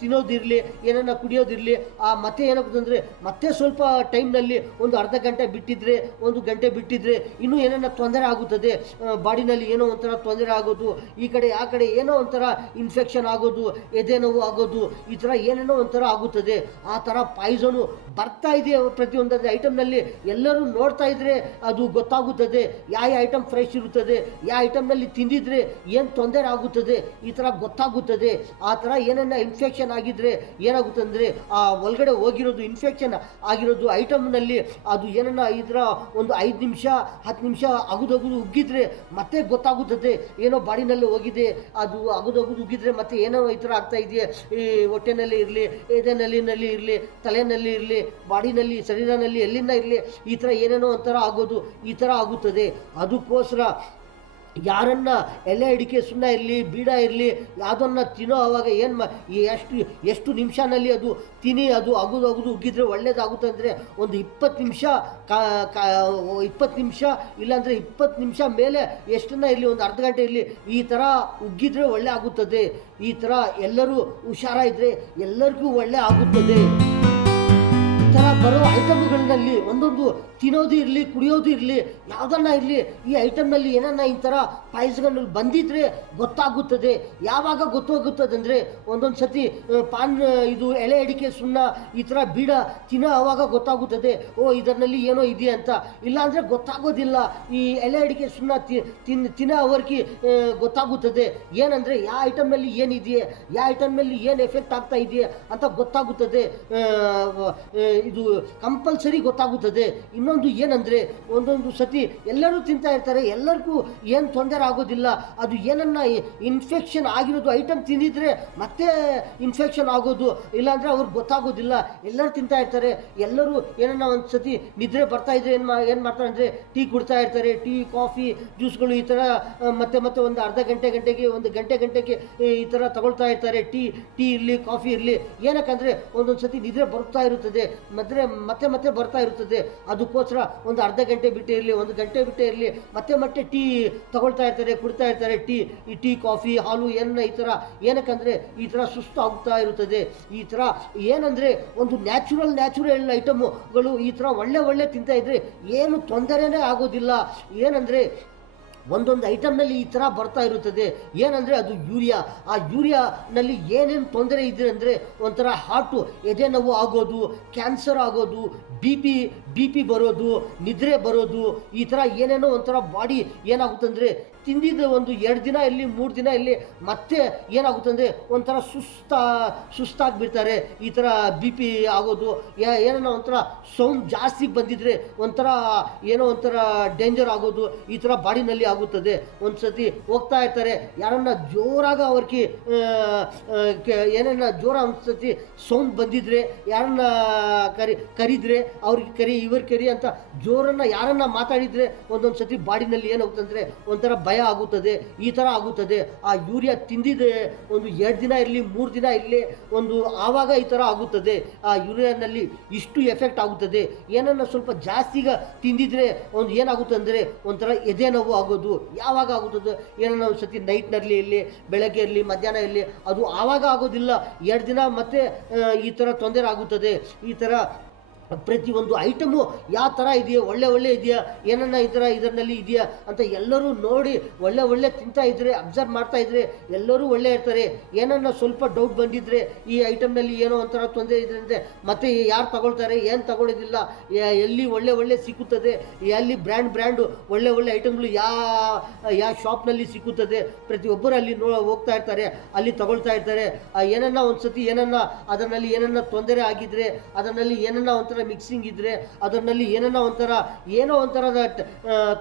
ತಿನ್ನೋದಿರಲಿ, ಏನನ್ನ ಕುಡಿಯೋದಿರಲಿ, ಮತ್ತೆ ಏನಾಗುತ್ತೆ ಅಂದರೆ ಮತ್ತೆ ಸ್ವಲ್ಪ ಟೈಮ್ನಲ್ಲಿ ಒಂದು ಅರ್ಧ ಗಂಟೆ ಬಿಟ್ಟಿದ್ರೆ, 1 ಗಂಟೆ ಬಿಟ್ಟಿದ್ರೆ ಇನ್ನೂ ಏನನ್ನ ತೊಂದರೆ ಆಗುತ್ತದೆ. ಬಾಡಿನಲ್ಲಿ ಏನೋ ಒಂಥರ ತೊಂದರೆ ಆಗೋದು, ಈ ಕಡೆ ಆ ಕಡೆ ಏನೋ ಒಂಥರ ಇನ್ಫೆಕ್ಷನ್ ಆಗೋದು, ಎದೆ ನೋವು ಆಗೋದು, ಈ ಥರ ಏನೇನೋ ಒಂಥರ ಆಗುತ್ತದೆ. ಆ ಥರ ಪಾಯ್ಸನು ಬರ್ತಾ ಇದೆ ಪ್ರತಿಯೊಂದು ಐಟಮ್ನಲ್ಲಿ. ಎಲ್ಲರೂ ನೋಡ್ತಾ ಇದ್ರೆ ಅದು ಗೊತ್ತಾಗುತ್ತದೆ ಯಾವ ಐಟಮ್ ಫ್ರೆಶ್ ಇರುತ್ತದೆ, ಯಾವ ಐಟಮ್ನಲ್ಲಿ ತಿಂದಿದ್ರೆ ಏನು ತೊಂದರೆ ಆಗುತ್ತದೆ, ಈ ಥರ ಗೊತ್ತಾಗುತ್ತದೆ. ಆ ಥರ ಏನನ್ನ ಇನ್ಫೆಕ್ಷನ್ ಆಗಿದ್ರೆ ಏನಾಗುತ್ತೆ ಅಂದರೆ ಆ ಒಳಗಡೆ ಹೋಗಿರೋದು ಇನ್ಫೆಕ್ಷನ್ ಆಗಿರೋದು ಐಟಮ್ನಲ್ಲಿ ಅದು ಏನನ್ನ ಈ ಥರ ಒಂದು 5 ನಿಮಿಷ 10 ನಿಮಿಷ ಅಗುದು ಉಗ್ಗಿದ್ರೆ ಮತ್ತೆ ಗೊತ್ತಾಗುತ್ತದೆ ಏನೋ ಬಾಡಿನಲ್ಲಿ ಹೋಗಿದೆ. ಅದು ಅಗುದು ಉಗ್ಗಿದ್ರೆ ಮತ್ತೆ ಏನೋ ಈ ಥರ ಆಗ್ತಾ ಇದೆಯೇ, ಈ ಹೊಟ್ಟೆನಲ್ಲಿ ಇರಲಿ, ಎದೆನಲ್ಲಿನಲ್ಲಿ ಇರಲಿ, ತಲೆನಲ್ಲಿ ಇರಲಿ, ಬಾಡಿನಲ್ಲಿ, ಶರೀರನಲ್ಲಿ ಎಲ್ಲಿಂದ ಇರಲಿ, ಈ ಥರ ಏನೇನೋ ಒಂಥರ ಆಗೋದು, ಈ ಥರ ಆಗುತ್ತದೆ. ಅದಕ್ಕೋಸ್ಕರ ಯಾರನ್ನ ಎಲೆ ಅಡಿಕೆ ಸುಣ್ಣ ಇರಲಿ, ಬೀಡ ಇರಲಿ, ಯಾವುದನ್ನ ತಿನ್ನೋ ಆವಾಗ ಎಷ್ಟು ನಿಮಿಷನಲ್ಲಿ ಅದು ತಿನ್ನಿ ಅದು ಅಗುದು ಉಗ್ಗಿದ್ರೆ ಒಳ್ಳೇದಾಗುತ್ತೆ ಅಂದರೆ ಒಂದು 20 ನಿಮಿಷ 20 ನಿಮಿಷ ಇಲ್ಲಾಂದರೆ 20 ನಿಮಿಷ ಮೇಲೆ ಎಷ್ಟನ್ನ ಇರಲಿ, ಒಂದು ಅರ್ಧ ಗಂಟೆ ಇರಲಿ, ಈ ಥರ ಉಗ್ಗಿದ್ರೆ ಒಳ್ಳೆ ಆಗುತ್ತದೆ. ಈ ಥರ ಎಲ್ಲರೂ ಹುಷಾರಾಯಿದ್ರೆ ಎಲ್ಲರಿಗೂ ಒಳ್ಳೆ ಆಗುತ್ತದೆ. ಈ ಥರ ಬರೋ ಐಟಮ್ಗಳಲ್ಲಿ ಒಂದೊಂದು ತಿನ್ನೋದು ಇರಲಿ, ಕುಡಿಯೋದು ಇರಲಿ, ಯಾವುದನ್ನ ಇರಲಿ, ಈ ಐಟಮ್ನಲ್ಲಿ ಏನನ್ನ ಈ ಥರ ಪಾಯ್ಸನ್ಗಳು ಬಂದಿದ್ರೆ ಗೊತ್ತಾಗುತ್ತದೆ. ಯಾವಾಗ ಗೊತ್ತಾಗುತ್ತದೆ ಅಂದರೆ ಒಂದೊಂದು ಸತಿ ಇದು ಎಲೆ ಅಡಿಕೆ ಸುಣ್ಣ ಈ ಥರ ಬೀಡ ತಿನ್ನೋ ಆವಾಗ ಗೊತ್ತಾಗುತ್ತದೆ, ಇದರಲ್ಲಿ ಏನೋ ಇದೆಯಾ ಅಂತ. ಇಲ್ಲಾಂದರೆ ಗೊತ್ತಾಗೋದಿಲ್ಲ. ಈ ಎಲೆ ಅಡಿಕೆ ಸುಣ್ಣ ತಿನ್ನೋ ಅವರಿಗೆ ಗೊತ್ತಾಗುತ್ತದೆ ಏನಂದರೆ ಯಾವ ಐಟಮ್ನಲ್ಲಿ ಏನಿದೆಯೇ, ಯಾವ ಐಟಮ್ನಲ್ಲಿ ಏನು ಎಫೆಕ್ಟ್ ಆಗ್ತಾ ಇದೆಯೇ ಅಂತ ಗೊತ್ತಾಗುತ್ತದೆ. ಇದು ಕಂಪಲ್ಸರಿ ಗೊತ್ತಾಗುತ್ತದೆ. ಇನ್ನೊಂದು ಏನಂದರೆ ಒಂದೊಂದು ಸತಿ ಎಲ್ಲರೂ ತಿಂತಾ ಇರ್ತಾರೆ, ಎಲ್ಲರಿಗೂ ಏನು ತೊಂದರೆ ಆಗೋದಿಲ್ಲ. ಅದು ಏನನ್ನ ಇನ್ಫೆಕ್ಷನ್ ಆಗಿರೋದು ಐಟಮ್ ತಿಂದಿದ್ರೆ ಮತ್ತೆ ಇನ್ಫೆಕ್ಷನ್ ಆಗೋದು, ಇಲ್ಲಾಂದರೆ ಅವ್ರಿಗೆ ಗೊತ್ತಾಗೋದಿಲ್ಲ. ಎಲ್ಲರೂ ತಿಂತಾ ಇರ್ತಾರೆ, ಎಲ್ಲರೂ ಏನನ್ನ ಒಂದು ಸತಿ ನಿದ್ರೆ ಬರ್ತಾ ಇದ್ರೆ ಏನು ಮಾಡ್ತಾರೆ ಅಂದರೆ ಟೀ ಕುಡ್ತಾ ಇರ್ತಾರೆ, ಟೀ ಕಾಫಿ ಜ್ಯೂಸ್ಗಳು ಈ ಥರ ಮತ್ತೆ ಒಂದು ಅರ್ಧ ಗಂಟೆಗೆ 1 ಗಂಟೆಗೆ ಈ ಥರ ತಗೊಳ್ತಾ ಇರ್ತಾರೆ. ಟೀ ಇರಲಿ, ಕಾಫಿ ಇರಲಿ, ಏನಕ್ಕಂದರೆ ಒಂದೊಂದು ಸತಿ ನಿದ್ರೆ ಬರ್ತಾ ಇರುತ್ತದೆ, ಮತ್ತೆ ಬರ್ತಾ ಇರುತ್ತದೆ. ಅದಕ್ಕೋಸ್ಕರ ಒಂದು ಅರ್ಧ ಗಂಟೆ ಬಿಟ್ಟೇ ಇರಲಿ, 1 ಗಂಟೆ ಬಿಟ್ಟೇ ಇರಲಿ, ಮತ್ತೆ ಟೀ ತಗೊಳ್ತಾ ಇರ್ತಾರೆ, ಕುಡ್ತಾ ಇರ್ತಾರೆ. ಟೀ ಕಾಫಿ ಹಾಲು ಈ ಥರ ಏನಕ್ಕಂದರೆ ಈ ಥರ ಸುಸ್ತು ಆಗ್ತಾ ಇರುತ್ತದೆ. ಈ ಥರ ಏನಂದರೆ ಒಂದು ನ್ಯಾಚುರಲ್ ಐಟಮ್ಗಳು ಈ ಥರ ಒಳ್ಳೆ ತಿಂತಾ ಇದ್ರೆ ಏನು ತೊಂದರೆನೇ ಆಗೋದಿಲ್ಲ. ಏನಂದರೆ ಒಂದೊಂದು ಐಟಮ್ನಲ್ಲಿ ಈ ಥರ ಬರ್ತಾ ಇರುತ್ತದೆ. ಏನಂದರೆ ಅದು ಯೂರಿಯಾ. ಆ ಯೂರಿಯಾನಲ್ಲಿ ಏನೇನು ತೊಂದರೆ ಇದೆ ಅಂದರೆ ಒಂಥರ ಹಾರ್ಟು ಎದೆ ನೋವು ಆಗೋದು, ಕ್ಯಾನ್ಸರ್ ಆಗೋದು, ಬಿ ಪಿ ಬರೋದು, ನಿದ್ರೆ ಬರೋದು, ಈ ಥರ ಏನೇನೋ ಒಂಥರ ಬಾಡಿ ಏನಾಗುತ್ತಂದರೆ ತಿಂದಿದ್ದು ಒಂದು 2 ದಿನ ಇರಲಿ 3 ದಿನ ಇರಲಿ ಮತ್ತೆ ಏನಾಗುತ್ತಂದರೆ ಒಂಥರ ಸುಸ್ತಾಗಿಬಿಡ್ತಾರೆ. ಈ ಥರ ಬಿ ಪಿ ಆಗೋದು, ಏನೋ ಒಂಥರ ಸೌಂಡ್ ಜಾಸ್ತಿ ಬಂದಿದ್ರೆ ಏನೋ ಒಂಥರ ಡೇಂಜರ್ ಆಗೋದು, ಈ ಥರ ಬಾಡಿನಲ್ಲಿ ಆಗುತ್ತದೆ. ಒಂದು ಸತಿ ಹೋಗ್ತಾ ಇರ್ತಾರೆ, ಯಾರನ್ನ ಜೋರಾಗ ಅವ್ರಿಗೆ ಜೋರ ಒಂದು ಸತಿ ಸೌಂಡ್ ಬಂದಿದ್ರೆ, ಯಾರನ್ನ ಕರಿದ್ರೆ ಅವ್ರಿಗೆ ಇವ್ರು ಕರಿ ಅಂತ ಜೋರನ್ನು ಯಾರನ್ನ ಮಾತಾಡಿದರೆ ಒಂದೊಂದು ಸತಿ ಬಾಡಿನಲ್ಲಿ ಏನಾಗುತ್ತಂದರೆ ಒಂಥರ ಭಯ ಆಗುತ್ತದೆ, ಈ ಥರ ಆಗುತ್ತದೆ. ಆ ಯೂರಿಯಾ ತಿಂದಿದೆ ಒಂದು 2 ದಿನ ಇರಲಿ 3 ದಿನ ಇರಲಿ ಒಂದು ಆವಾಗ ಈ ಥರ ಆಗುತ್ತದೆ. ಆ ಯೂರಿಯಾನಲ್ಲಿ ಇಷ್ಟು ಎಫೆಕ್ಟ್ ಆಗುತ್ತದೆ. ಏನನ್ನ ಸ್ವಲ್ಪ ಜಾಸ್ತಿಗ ತಿಂದಿದ್ರೆ ಒಂದು ಏನಾಗುತ್ತೆ ಅಂದರೆ ಒಂಥರ ಎದೆ ನೋವು ಆಗೋದು. ಯಾವಾಗ ಆಗುತ್ತದೆ ಏನನ್ನ ಒಂದು ಸತಿ ನೈಟ್ನಲ್ಲಿ ಇರಲಿ, ಬೆಳಗ್ಗೆ ಇರಲಿ, ಮಧ್ಯಾಹ್ನ ಇರಲಿ, ಅದು ಆವಾಗ ಆಗೋದಿಲ್ಲ. 2 ದಿನ ಮತ್ತೆ ಈ ಥರ ತೊಂದರೆ ಆಗುತ್ತದೆ. ಈ ಥರ ಪ್ರತಿಯೊಂದು ಐಟಮು ಯಾವ ಥರ ಇದೆಯಾ, ಒಳ್ಳೆ ಇದೆಯಾ, ಏನನ್ನ ಈ ಥರ ಇದರಲ್ಲಿ ಇದೆಯಾ ಅಂತ ಎಲ್ಲರೂ ನೋಡಿ ಒಳ್ಳೆ ತಿಂತಾ ಇದ್ರೆ, ಅಬ್ಸರ್ವ್ ಮಾಡ್ತಾ ಇದ್ರೆ ಎಲ್ಲರೂ ಒಳ್ಳೆ ಇರ್ತಾರೆ. ಏನನ್ನ ಸ್ವಲ್ಪ ಡೌಟ್ ಬಂದಿದ್ರೆ ಈ ಐಟಮ್ನಲ್ಲಿ ಏನೋ ಒಂಥರ ತೊಂದರೆ ಇದೆ ಅಂದರೆ ಮತ್ತೆ ಯಾರು ತಗೊಳ್ತಾರೆ, ಏನು ತಗೊಳ್ಳೋದಿಲ್ಲ, ಎಲ್ಲಿ ಒಳ್ಳೆ ಸಿಕ್ಕುತ್ತದೆ, ಎಲ್ಲಿ ಬ್ರ್ಯಾಂಡು ಒಳ್ಳೆ ಐಟಮ್ಗಳು ಯಾವ ಶಾಪ್ನಲ್ಲಿ ಸಿಕ್ಕುತ್ತದೆ, ಪ್ರತಿಯೊಬ್ಬರು ಅಲ್ಲಿ ಹೋಗ್ತಾ ಇರ್ತಾರೆ, ಅಲ್ಲಿ ತಗೊಳ್ತಾ ಇರ್ತಾರೆ. ಏನನ್ನ ಒಂದು ಸತಿ ಏನನ್ನ ಅದರಲ್ಲಿ ಏನನ್ನ ತೊಂದರೆ ಆಗಿದ್ರೆ, ಅದರಲ್ಲಿ ಏನನ್ನ ಒಂಥರ ಮಿಕ್ಸಿಂಗ್ ಇದ್ರೆ, ಅದರಲ್ಲಿ ಏನೋ ಒಂಥರದ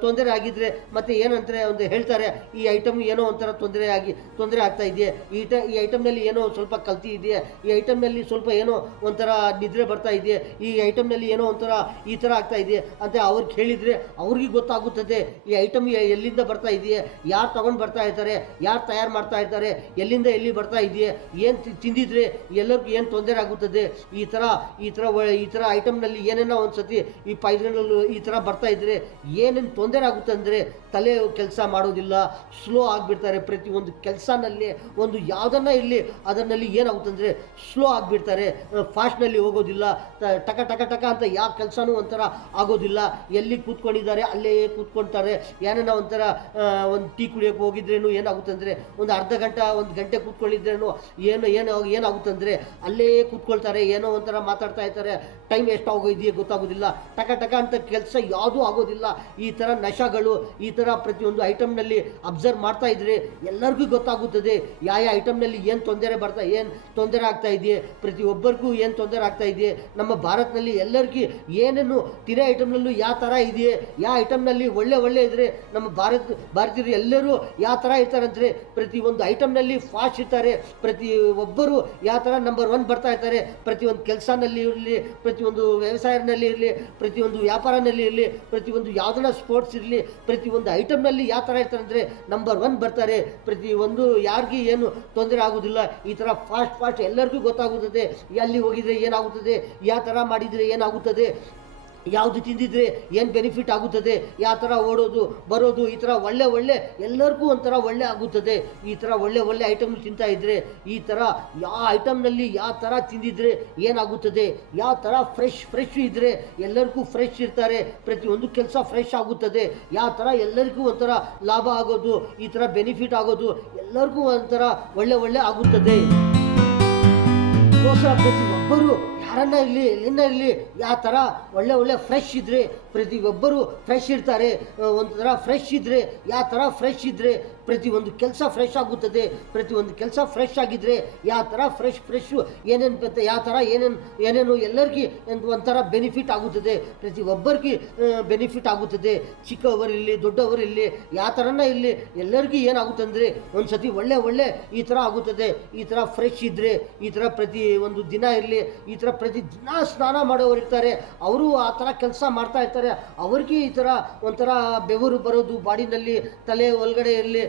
ತೊಂದರೆ ಆಗಿದ್ರೆ ಮತ್ತೆ ಏನಂತಾರೆ ಒಂದು ಹೇಳ್ತಾರೆ, ಈ ಐಟಮ್ ಏನೋ ಒಂಥರ ತೊಂದರೆ ಆಗ್ತಾ ಇದೆಯಾ, ಈ ಐಟಮ್ನಲ್ಲಿ ಏನೋ ಸ್ವಲ್ಪ ಕಲ್ತಿ ಇದೆಯಾ, ಈ ಐಟಮ್ನಲ್ಲಿ ಸ್ವಲ್ಪ ಏನೋ ಒಂಥರ ನಿದ್ರೆ ಬರ್ತಾ ಇದೆಯಾ, ಈ ಐಟಮ್ನಲ್ಲಿ ಏನೋ ಒಂಥರ ಈ ಥರ ಆಗ್ತಾ ಇದೆಯಾ ಅಂತ ಅವ್ರಿಗೆ ಹೇಳಿದರೆ ಅವ್ರಿಗೆ ಗೊತ್ತಾಗುತ್ತದೆ ಈ ಐಟಮ್ ಎಲ್ಲಿಂದ ಬರ್ತಾ ಇದೆಯಾ, ಯಾರು ತಗೊಂಡು ಬರ್ತಾ ಇರ್ತಾರೆ, ಯಾರು ತಯಾರು ಮಾಡ್ತಾ ಇರ್ತಾರೆ, ಎಲ್ಲಿಂದ ಎಲ್ಲಿ ಬರ್ತಾ ಇದೆಯಾ, ಏನು ತಿಂದಿದ್ರೆ ಎಲ್ಲರಿಗೂ ಏನು ತೊಂದರೆ ಆಗುತ್ತದೆ. ಈ ಥರ ಐಟಮ್ನಲ್ಲಿ ಏನೇನೋ ಒಂದು ಸತಿ ಈ ಪಾಯ್ಸನಲ್ಲೂ ಈ ಥರ ಬರ್ತಾ ಇದ್ರೆ ಏನೇನು ತೊಂದರೆ ಆಗುತ್ತೆ ಅಂದರೆ ತಲೆ ಕೆಲಸ ಮಾಡೋದಿಲ್ಲ, ಸ್ಲೋ ಆಗಿಬಿಡ್ತಾರೆ. ಪ್ರತಿಯೊಂದು ಕೆಲಸನಲ್ಲಿ ಒಂದು ಯಾವುದನ್ನ ಇಲ್ಲಿ ಅದರಲ್ಲಿ ಏನಾಗುತ್ತೆ ಅಂದರೆ ಸ್ಲೋ ಆಗಿಬಿಡ್ತಾರೆ, ಫಾಸ್ಟ್ನಲ್ಲಿ ಹೋಗೋದಿಲ್ಲ, ಟಕ ಅಂತ ಯಾವ ಕೆಲಸನೂ ಒಂಥರ ಆಗೋದಿಲ್ಲ. ಎಲ್ಲಿ ಕೂತ್ಕೊಂಡಿದ್ದಾರೆ ಅಲ್ಲೇ ಕೂತ್ಕೊಳ್ತಾರೆ. ಏನೇನೋ ಒಂಥರ ಒಂದು ಟೀ ಕುಡಿಯೋಕ್ಕೆ ಹೋಗಿದ್ರೇನು ಏನಾಗುತ್ತೆ ಅಂದರೆ ಒಂದು ಅರ್ಧ ಗಂಟೆ 1 ಗಂಟೆ ಕೂತ್ಕೊಂಡಿದ್ರೇನು ಏನಾಗುತ್ತೆ ಅಂದರೆ ಅಲ್ಲೇ ಕೂತ್ಕೊಳ್ತಾರೆ, ಏನೋ ಒಂಥರ ಮಾತಾಡ್ತಾ ಇರ್ತಾರೆ, ಟೈಮ್ ಎಷ್ಟು ಆಗೋಇದೆಯೇ ಗೊತ್ತಾಗೋದಿಲ್ಲ, ಟಕ ಅಂತ ಕೆಲಸ ಯಾವುದೂ ಆಗೋದಿಲ್ಲ. ಈ ಥರ ನಶಗಳು ಈ ಥರ ಪ್ರತಿಯೊಂದು ಐಟಮ್ನಲ್ಲಿ ಅಬ್ಸರ್ವ್ ಮಾಡ್ತಾ ಇದ್ರೆ ಎಲ್ಲರಿಗೂ ಗೊತ್ತಾಗುತ್ತದೆ ಯಾವ ಐಟಮ್ನಲ್ಲಿ ಏನು ತೊಂದರೆ ಆಗ್ತಾ ಇದೆಯೇ, ಪ್ರತಿಯೊಬ್ಬರಿಗೂ ಏನು ತೊಂದರೆ ಆಗ್ತಾ ಇದೆಯೇ. ನಮ್ಮ ಭಾರತದಲ್ಲಿ ಎಲ್ಲರಿಗೂ ಏನೇನು ತಿನ್ನೋ ಐಟಮ್ನಲ್ಲೂ ಯಾವ ಥರ ಇದೆಯೇ, ಯಾವ ಐಟಮ್ನಲ್ಲಿ ಒಳ್ಳೆ ಇದ್ರೆ ನಮ್ಮ ಭಾರತೀಯರು ಎಲ್ಲರೂ ಯಾವ ಥರ ಇರ್ತಾರೆ ಅಂದರೆ ಪ್ರತಿಯೊಂದು ಐಟಮ್ನಲ್ಲಿ ಫಾಸ್ಟ್ ಇರ್ತಾರೆ. ಪ್ರತಿಯೊಬ್ಬರು ಯಾವ ಥರ ನಂಬರ್ 1 ಬರ್ತಾ ಇರ್ತಾರೆ. ಪ್ರತಿಯೊಂದು ಕೆಲಸನಲ್ಲಿ ಇರಲಿ, ಪ್ರತಿಯೊಂದು ವ್ಯವಸಾಯದಲ್ಲಿ ಇರಲಿ, ಪ್ರತಿಯೊಂದು ವ್ಯಾಪಾರದಲ್ಲಿ ಇರಲಿ, ಪ್ರತಿಯೊಂದು ಯಾವುದನ್ನ ಸ್ಪೋರ್ಟ್ಸ್ ಇರಲಿ, ಪ್ರತಿಯೊಂದು ಐಟಮ್ನಲ್ಲಿ ಯಾವ ಥರ ಇರ್ತಾರೆ ಅಂದರೆ ನಂಬರ್ 1 ಬರ್ತಾರೆ. ಪ್ರತಿಯೊಂದು ಯಾರಿಗೂ ಏನು ತೊಂದರೆ ಆಗೋದಿಲ್ಲ. ಈ ಥರ ಫಾಸ್ಟ್ ಎಲ್ಲರಿಗೂ ಗೊತ್ತಾಗುತ್ತದೆ ಎಲ್ಲಿ ಹೋಗಿದರೆ ಏನಾಗುತ್ತದೆ, ಯಾವ ಥರ ಮಾಡಿದರೆ ಏನಾಗುತ್ತದೆ, ಯಾವುದು ತಿಂದಿದ್ರೆ ಏನು ಬೆನಿಫಿಟ್ ಆಗುತ್ತದೆ, ಯಾವ ಥರ ಓಡೋದು ಬರೋದು, ಈ ಥರ ಒಳ್ಳೆ ಎಲ್ಲರಿಗೂ ಒಂಥರ ಒಳ್ಳೆ ಆಗುತ್ತದೆ. ಈ ಥರ ಒಳ್ಳೆ ಐಟಮ್ ತಿಂತಾ ಇದ್ದರೆ ಈ ಥರ ಯಾವ ಐಟಮ್ನಲ್ಲಿ ಯಾವ ಥರ ತಿಂದಿದ್ರೆ ಏನಾಗುತ್ತದೆ, ಯಾವ ಥರ ಫ್ರೆಶ್ ಇದ್ದರೆ ಎಲ್ಲರಿಗೂ ಫ್ರೆಶ್ ಇರ್ತಾರೆ, ಪ್ರತಿಯೊಂದು ಕೆಲಸ ಫ್ರೆಶ್ ಆಗುತ್ತದೆ. ಯಾವ ಥರ ಎಲ್ಲರಿಗೂ ಒಂಥರ ಲಾಭ ಆಗೋದು, ಈ ಥರ ಬೆನಿಫಿಟ್ ಆಗೋದು ಎಲ್ಲರಿಗೂ ಒಂಥರ ಒಳ್ಳೆ ಆಗುತ್ತದೆ. ಪ್ರತಿಯೊಬ್ಬರು ಯಾರನ್ನ ಇರಲಿ ಎಲ್ಲಿಂದ ಇರಲಿ ಯಾವ ಥರ ಒಳ್ಳೆ ಫ್ರೆಶ್ ಇದ್ದರೆ ಪ್ರತಿಯೊಬ್ಬರು ಫ್ರೆಶ್ ಇರ್ತಾರೆ. ಒಂಥರ ಫ್ರೆಶ್ ಇದ್ದರೆ ಯಾವ ಥರ ಫ್ರೆಶ್ ಇದ್ದರೆ ಪ್ರತಿಯೊಂದು ಕೆಲಸ ಫ್ರೆಶ್ ಆಗುತ್ತದೆ. ಪ್ರತಿಯೊಂದು ಕೆಲಸ ಫ್ರೆಶ್ ಆಗಿದ್ದರೆ ಯಾವ ಥರ ಫ್ರೆಶ್ಶು ಏನೇನು ಯಾವ ಥರ ಏನೇನು ಎಲ್ಲರಿಗೂ ಒಂಥರ ಬೆನಿಫಿಟ್ ಆಗುತ್ತದೆ. ಪ್ರತಿಯೊಬ್ಬರಿಗೆ ಬೆನಿಫಿಟ್ ಆಗುತ್ತದೆ. ಚಿಕ್ಕವರಿರಲಿ ದೊಡ್ಡವರಿರಲಿ ಯಾವ ಥರನ ಇರಲಿ ಎಲ್ಲರಿಗೂ ಏನಾಗುತ್ತೆ ಅಂದರೆ ಒಂದು ಸತಿ ಒಳ್ಳೆ ಈ ಥರ ಆಗುತ್ತದೆ. ಈ ಥರ ಫ್ರೆಶ್ ಇದ್ದರೆ ಈ ಥರ ಪ್ರತಿ ಒಂದು ದಿನ ಇರಲಿ, ಈ ಥರ ಪ್ರತಿ ದಿನ ಸ್ನಾನ ಮಾಡೋರು ಇರ್ತಾರೆ, ಅವರು ಆ ಥರ ಕೆಲಸ ಮಾಡ್ತಾ ಇರ್ತಾರೆ. ಅವ್ರಿಗೆ ಈ ಥರ ಒಂಥರ ಬೆವರು ಬರೋದು ಬಾಡಿನಲ್ಲಿ, ತಲೆ ಒಳಗಡೆ ಇರಲಿ,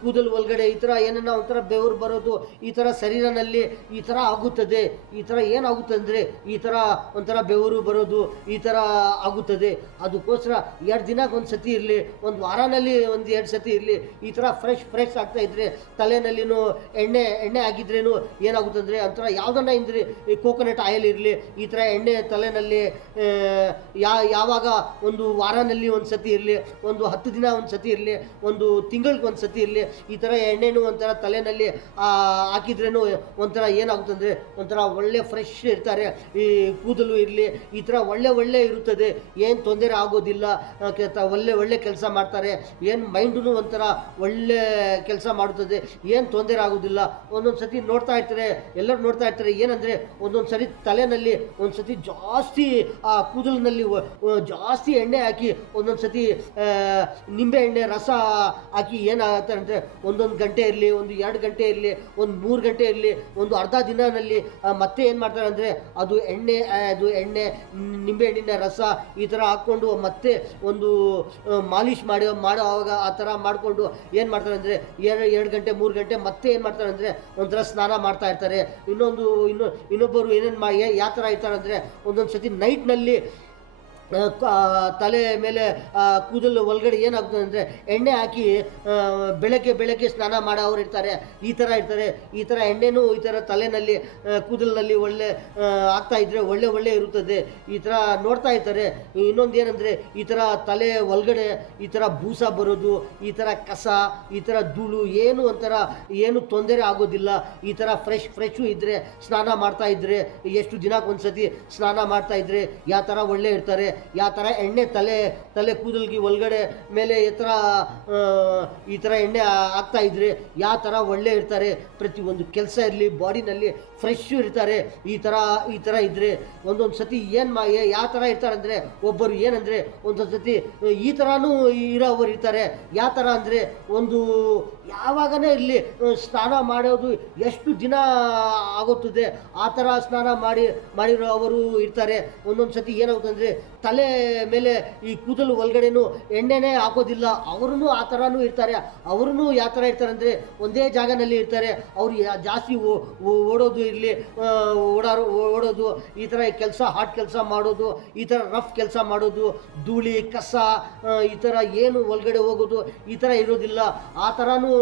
ಕೂದಲು ಒಳಗಡೆ ಈ ಥರ ಏನನ್ನ ಒಂಥರ ಬೆವರು ಬರೋದು, ಈ ಥರ ಶರೀರನಲ್ಲಿ ಈ ಥರ ಆಗುತ್ತದೆ. ಈ ಥರ ಏನಾಗುತ್ತೆ ಅಂದರೆ ಈ ಥರ ಒಂಥರ ಬೆವರು ಬರೋದು ಈ ಥರ ಆಗುತ್ತದೆ. ಅದಕ್ಕೋಸ್ಕರ 2 ದಿನಕ್ಕೆ ಒಂದು ಸತಿ ಇರಲಿ, ಒಂದು ವಾರನಲ್ಲಿ 1-2 ಸತಿ ಇರಲಿ, ಈ ಥರ ಫ್ರೆಶ್ ಆಗ್ತಾ ಇದ್ರೆ ತಲೆನಲ್ಲಿನೂ ಎಣ್ಣೆ ಆಗಿದ್ರೇನು ಏನಾಗುತ್ತೆ ಅಂದರೆ ಒಂಥರ ಯಾವುದನ್ನ ಇಂದ್ರೆ ಕೋಕೋನಟ್ ಆಯಿಲ್ ಇರಲಿ, ಈ ಥರ ಎಣ್ಣೆ ತಲೆನಲ್ಲಿ ಯಾವಾಗ ಒಂದು ವಾರನಲ್ಲಿ ಒಂದು ಸತಿ ಇರಲಿ, ಒಂದು 10 ದಿನ ಒಂದು ಸತಿ ಇರಲಿ, ಒಂದು ತಿಂಗಳಿಗೆ ಒಂದು ಸತಿ ಇರಲಿ, ಈ ಥರ ಎಣ್ಣೆನೂ ಒಂಥರ ತಲೆನಲ್ಲಿ ಹಾಕಿದ್ರೇನು ಒಂಥರ ಏನಾಗುತ್ತೆ ಅಂದರೆ ಒಂಥರ ಒಳ್ಳೆ ಫ್ರೆಶ್ ಇರ್ತಾರೆ. ಈ ಕೂದಲು ಇರಲಿ ಈ ಥರ ಒಳ್ಳೆ ಇರುತ್ತದೆ, ಏನು ತೊಂದರೆ ಆಗೋದಿಲ್ಲ. ಒಳ್ಳೆ ಕೆಲಸ ಮಾಡ್ತಾರೆ. ಏನು ಮೈಂಡೂ ಒಂಥರ ಒಳ್ಳೆ ಕೆಲಸ ಮಾಡುತ್ತದೆ, ಏನು ತೊಂದರೆ ಆಗೋದಿಲ್ಲ. ಒಂದೊಂದು ಸತಿ ನೋಡ್ತಾ ಇರ್ತಾರೆ, ಎಲ್ಲರೂ ನೋಡ್ತಾ ಇರ್ತಾರೆ ಏನಂದರೆ ಒಂದೊಂದು ಸರಿ ತಲೆನಲ್ಲಿ ಒಂದು ಸತಿ ಜಾಸ್ತಿ ಆ ಕೂದಲಿನಲ್ಲಿ ಜಾಸ್ತಿ ಎಣ್ಣೆ ಹಾಕಿ ಒಂದೊಂದು ಸತಿ ನಿಂಬೆ ಎಣ್ಣೆ ರಸ ಹಾಕಿ ಏನಾಗುತ್ತೆ ಅಂದರೆ ಒಂದೊಂದು ಗಂಟೆ ಇರಲಿ, ಒಂದು 2 ಗಂಟೆ ಇರಲಿ, ಒಂದು 3 ಗಂಟೆ ಇರಲಿ, ಒಂದು ಅರ್ಧ ದಿನದಲ್ಲಿ ಮತ್ತೆ ಏನು ಮಾಡ್ತಾರೆ ಅಂದರೆ ಅದು ಎಣ್ಣೆ ನಿಂಬೆಹಣ್ಣಿನ ರಸ ಈ ಥರ ಹಾಕ್ಕೊಂಡು ಮತ್ತೆ ಒಂದು ಮಾಲಿಷ್ ಮಾಡೋ ಆವಾಗ ಆ ಥರ ಮಾಡಿಕೊಂಡು ಏನು ಮಾಡ್ತಾರೆ ಅಂದರೆ 2 ಗಂಟೆ 3 ಗಂಟೆ ಮತ್ತೆ ಏನು ಮಾಡ್ತಾರೆ ಅಂದರೆ ಒಂಥರ ಸ್ನಾನ ಮಾಡ್ತಾ ಇರ್ತಾರೆ. ಇನ್ನೊಬ್ಬರು ಯಾವ ಥರ ಇರ್ತಾರೆ ಅಂದರೆ ಒಂದೊಂದು ಸತಿ ನೈಟ್ನಲ್ಲಿ ತಲೆ ಮೇಲೆ ಕೂದಲು ಒಳಗಡೆ ಏನಾಗ್ತದೆ ಅಂದರೆ ಎಣ್ಣೆ ಹಾಕಿ ಬೆಳಗ್ಗೆ ಸ್ನಾನ ಮಾಡೋರು ಇರ್ತಾರೆ. ಈ ಥರ ಎಣ್ಣೆನೂ ಈ ಥರ ತಲೆನಲ್ಲಿ ಕೂದಲಿನಲ್ಲಿ ಒಳ್ಳೆ ಆಗ್ತಾಯಿದ್ರೆ ಒಳ್ಳೆ ಇರುತ್ತದೆ. ಈ ಥರ ನೋಡ್ತಾ ಇರ್ತಾರೆ. ಇನ್ನೊಂದು ಏನಂದರೆ ಈ ಥರ ತಲೆ ಒಳಗಡೆ ಈ ಥರ ಬೂಸ ಬರೋದು, ಈ ಥರ ಕಸ, ಈ ಥರ ಧೂಳು ಏನು ತೊಂದರೆ ಆಗೋದಿಲ್ಲ. ಈ ಥರ ಫ್ರೆಶು ಇದ್ದರೆ ಸ್ನಾನ ಮಾಡ್ತಾ ಇದ್ದರೆ, ಎಷ್ಟು ದಿನಕ್ಕೊಂದ್ಸತಿ ಸ್ನಾನ ಮಾಡ್ತಾ ಇದ್ದರೆ ಯಾವ ಥರ ಒಳ್ಳೆ ಇರ್ತಾರೆ. ಯಾವ ಥರ ಎಣ್ಣೆ ತಲೆ ಕೂದಲಿಗೆ ಒಳಗಡೆ ಮೇಲೆ ಈ ಥರ ಎಣ್ಣೆ ಹಾಕ್ತಾ ಇದ್ರೆ ಯಾವ ಥರ ಒಳ್ಳೆ ಇರ್ತಾರೆ. ಪ್ರತಿಯೊಂದು ಕೆಲಸ ಇರಲಿ, ಬಾಡಿನಲ್ಲಿ ಫ್ರೆಶ್ ಇರ್ತಾರೆ. ಈ ಥರ ಇದ್ದರೆ ಒಂದೊಂದು ಸತಿ ಯಾವ ಥರ ಇರ್ತಾರೆ ಅಂದರೆ ಒಬ್ಬರು ಏನಂದರೆ ಒಂದೊಂದು ಸತಿ ಈ ಥರನೂ ಇರೋವರು ಇರ್ತಾರೆ. ಯಾವ ಥರ ಅಂದರೆ ಒಂದು ಯಾವಾಗನೇ ಇರಲಿ ಸ್ನಾನ ಮಾಡೋದು ಎಷ್ಟು ದಿನ ಆಗುತ್ತದೆ ಆ ಥರ ಸ್ನಾನ ಮಾಡಿರೋ ಅವರು ಇರ್ತಾರೆ. ಒಂದೊಂದು ಸತಿ ಏನಾಗುತ್ತೆ ಅಂದರೆ ತಲೆ ಮೇಲೆ ಈ ಕೂದಲು ಒಳಗಡೆನೂ ಎಣ್ಣೆನೇ ಹಾಕೋದಿಲ್ಲ. ಅವ್ರೂ ಆ ಥರನೂ ಇರ್ತಾರೆ. ಅವ್ರೂ ಯಾವ ಥರ ಇರ್ತಾರೆ ಅಂದರೆ ಒಂದೇ ಜಾಗದಲ್ಲಿ ಇರ್ತಾರೆ. ಅವರು ಜಾಸ್ತಿ ಓಡೋದು ಇರಲಿ, ಓಡೋದು, ಈ ಥರ ಹಾರ್ಡ್ ಕೆಲಸ ಮಾಡೋದು, ಈ ಥರ ರಫ್ ಕೆಲಸ ಮಾಡೋದು, ಧೂಳಿ ಕಸ ಈ ಥರ ಏನು ಒಳಗಡೆ ಹೋಗೋದು ಈ ಥರ ಇರೋದಿಲ್ಲ. ಆ ಥರನೂ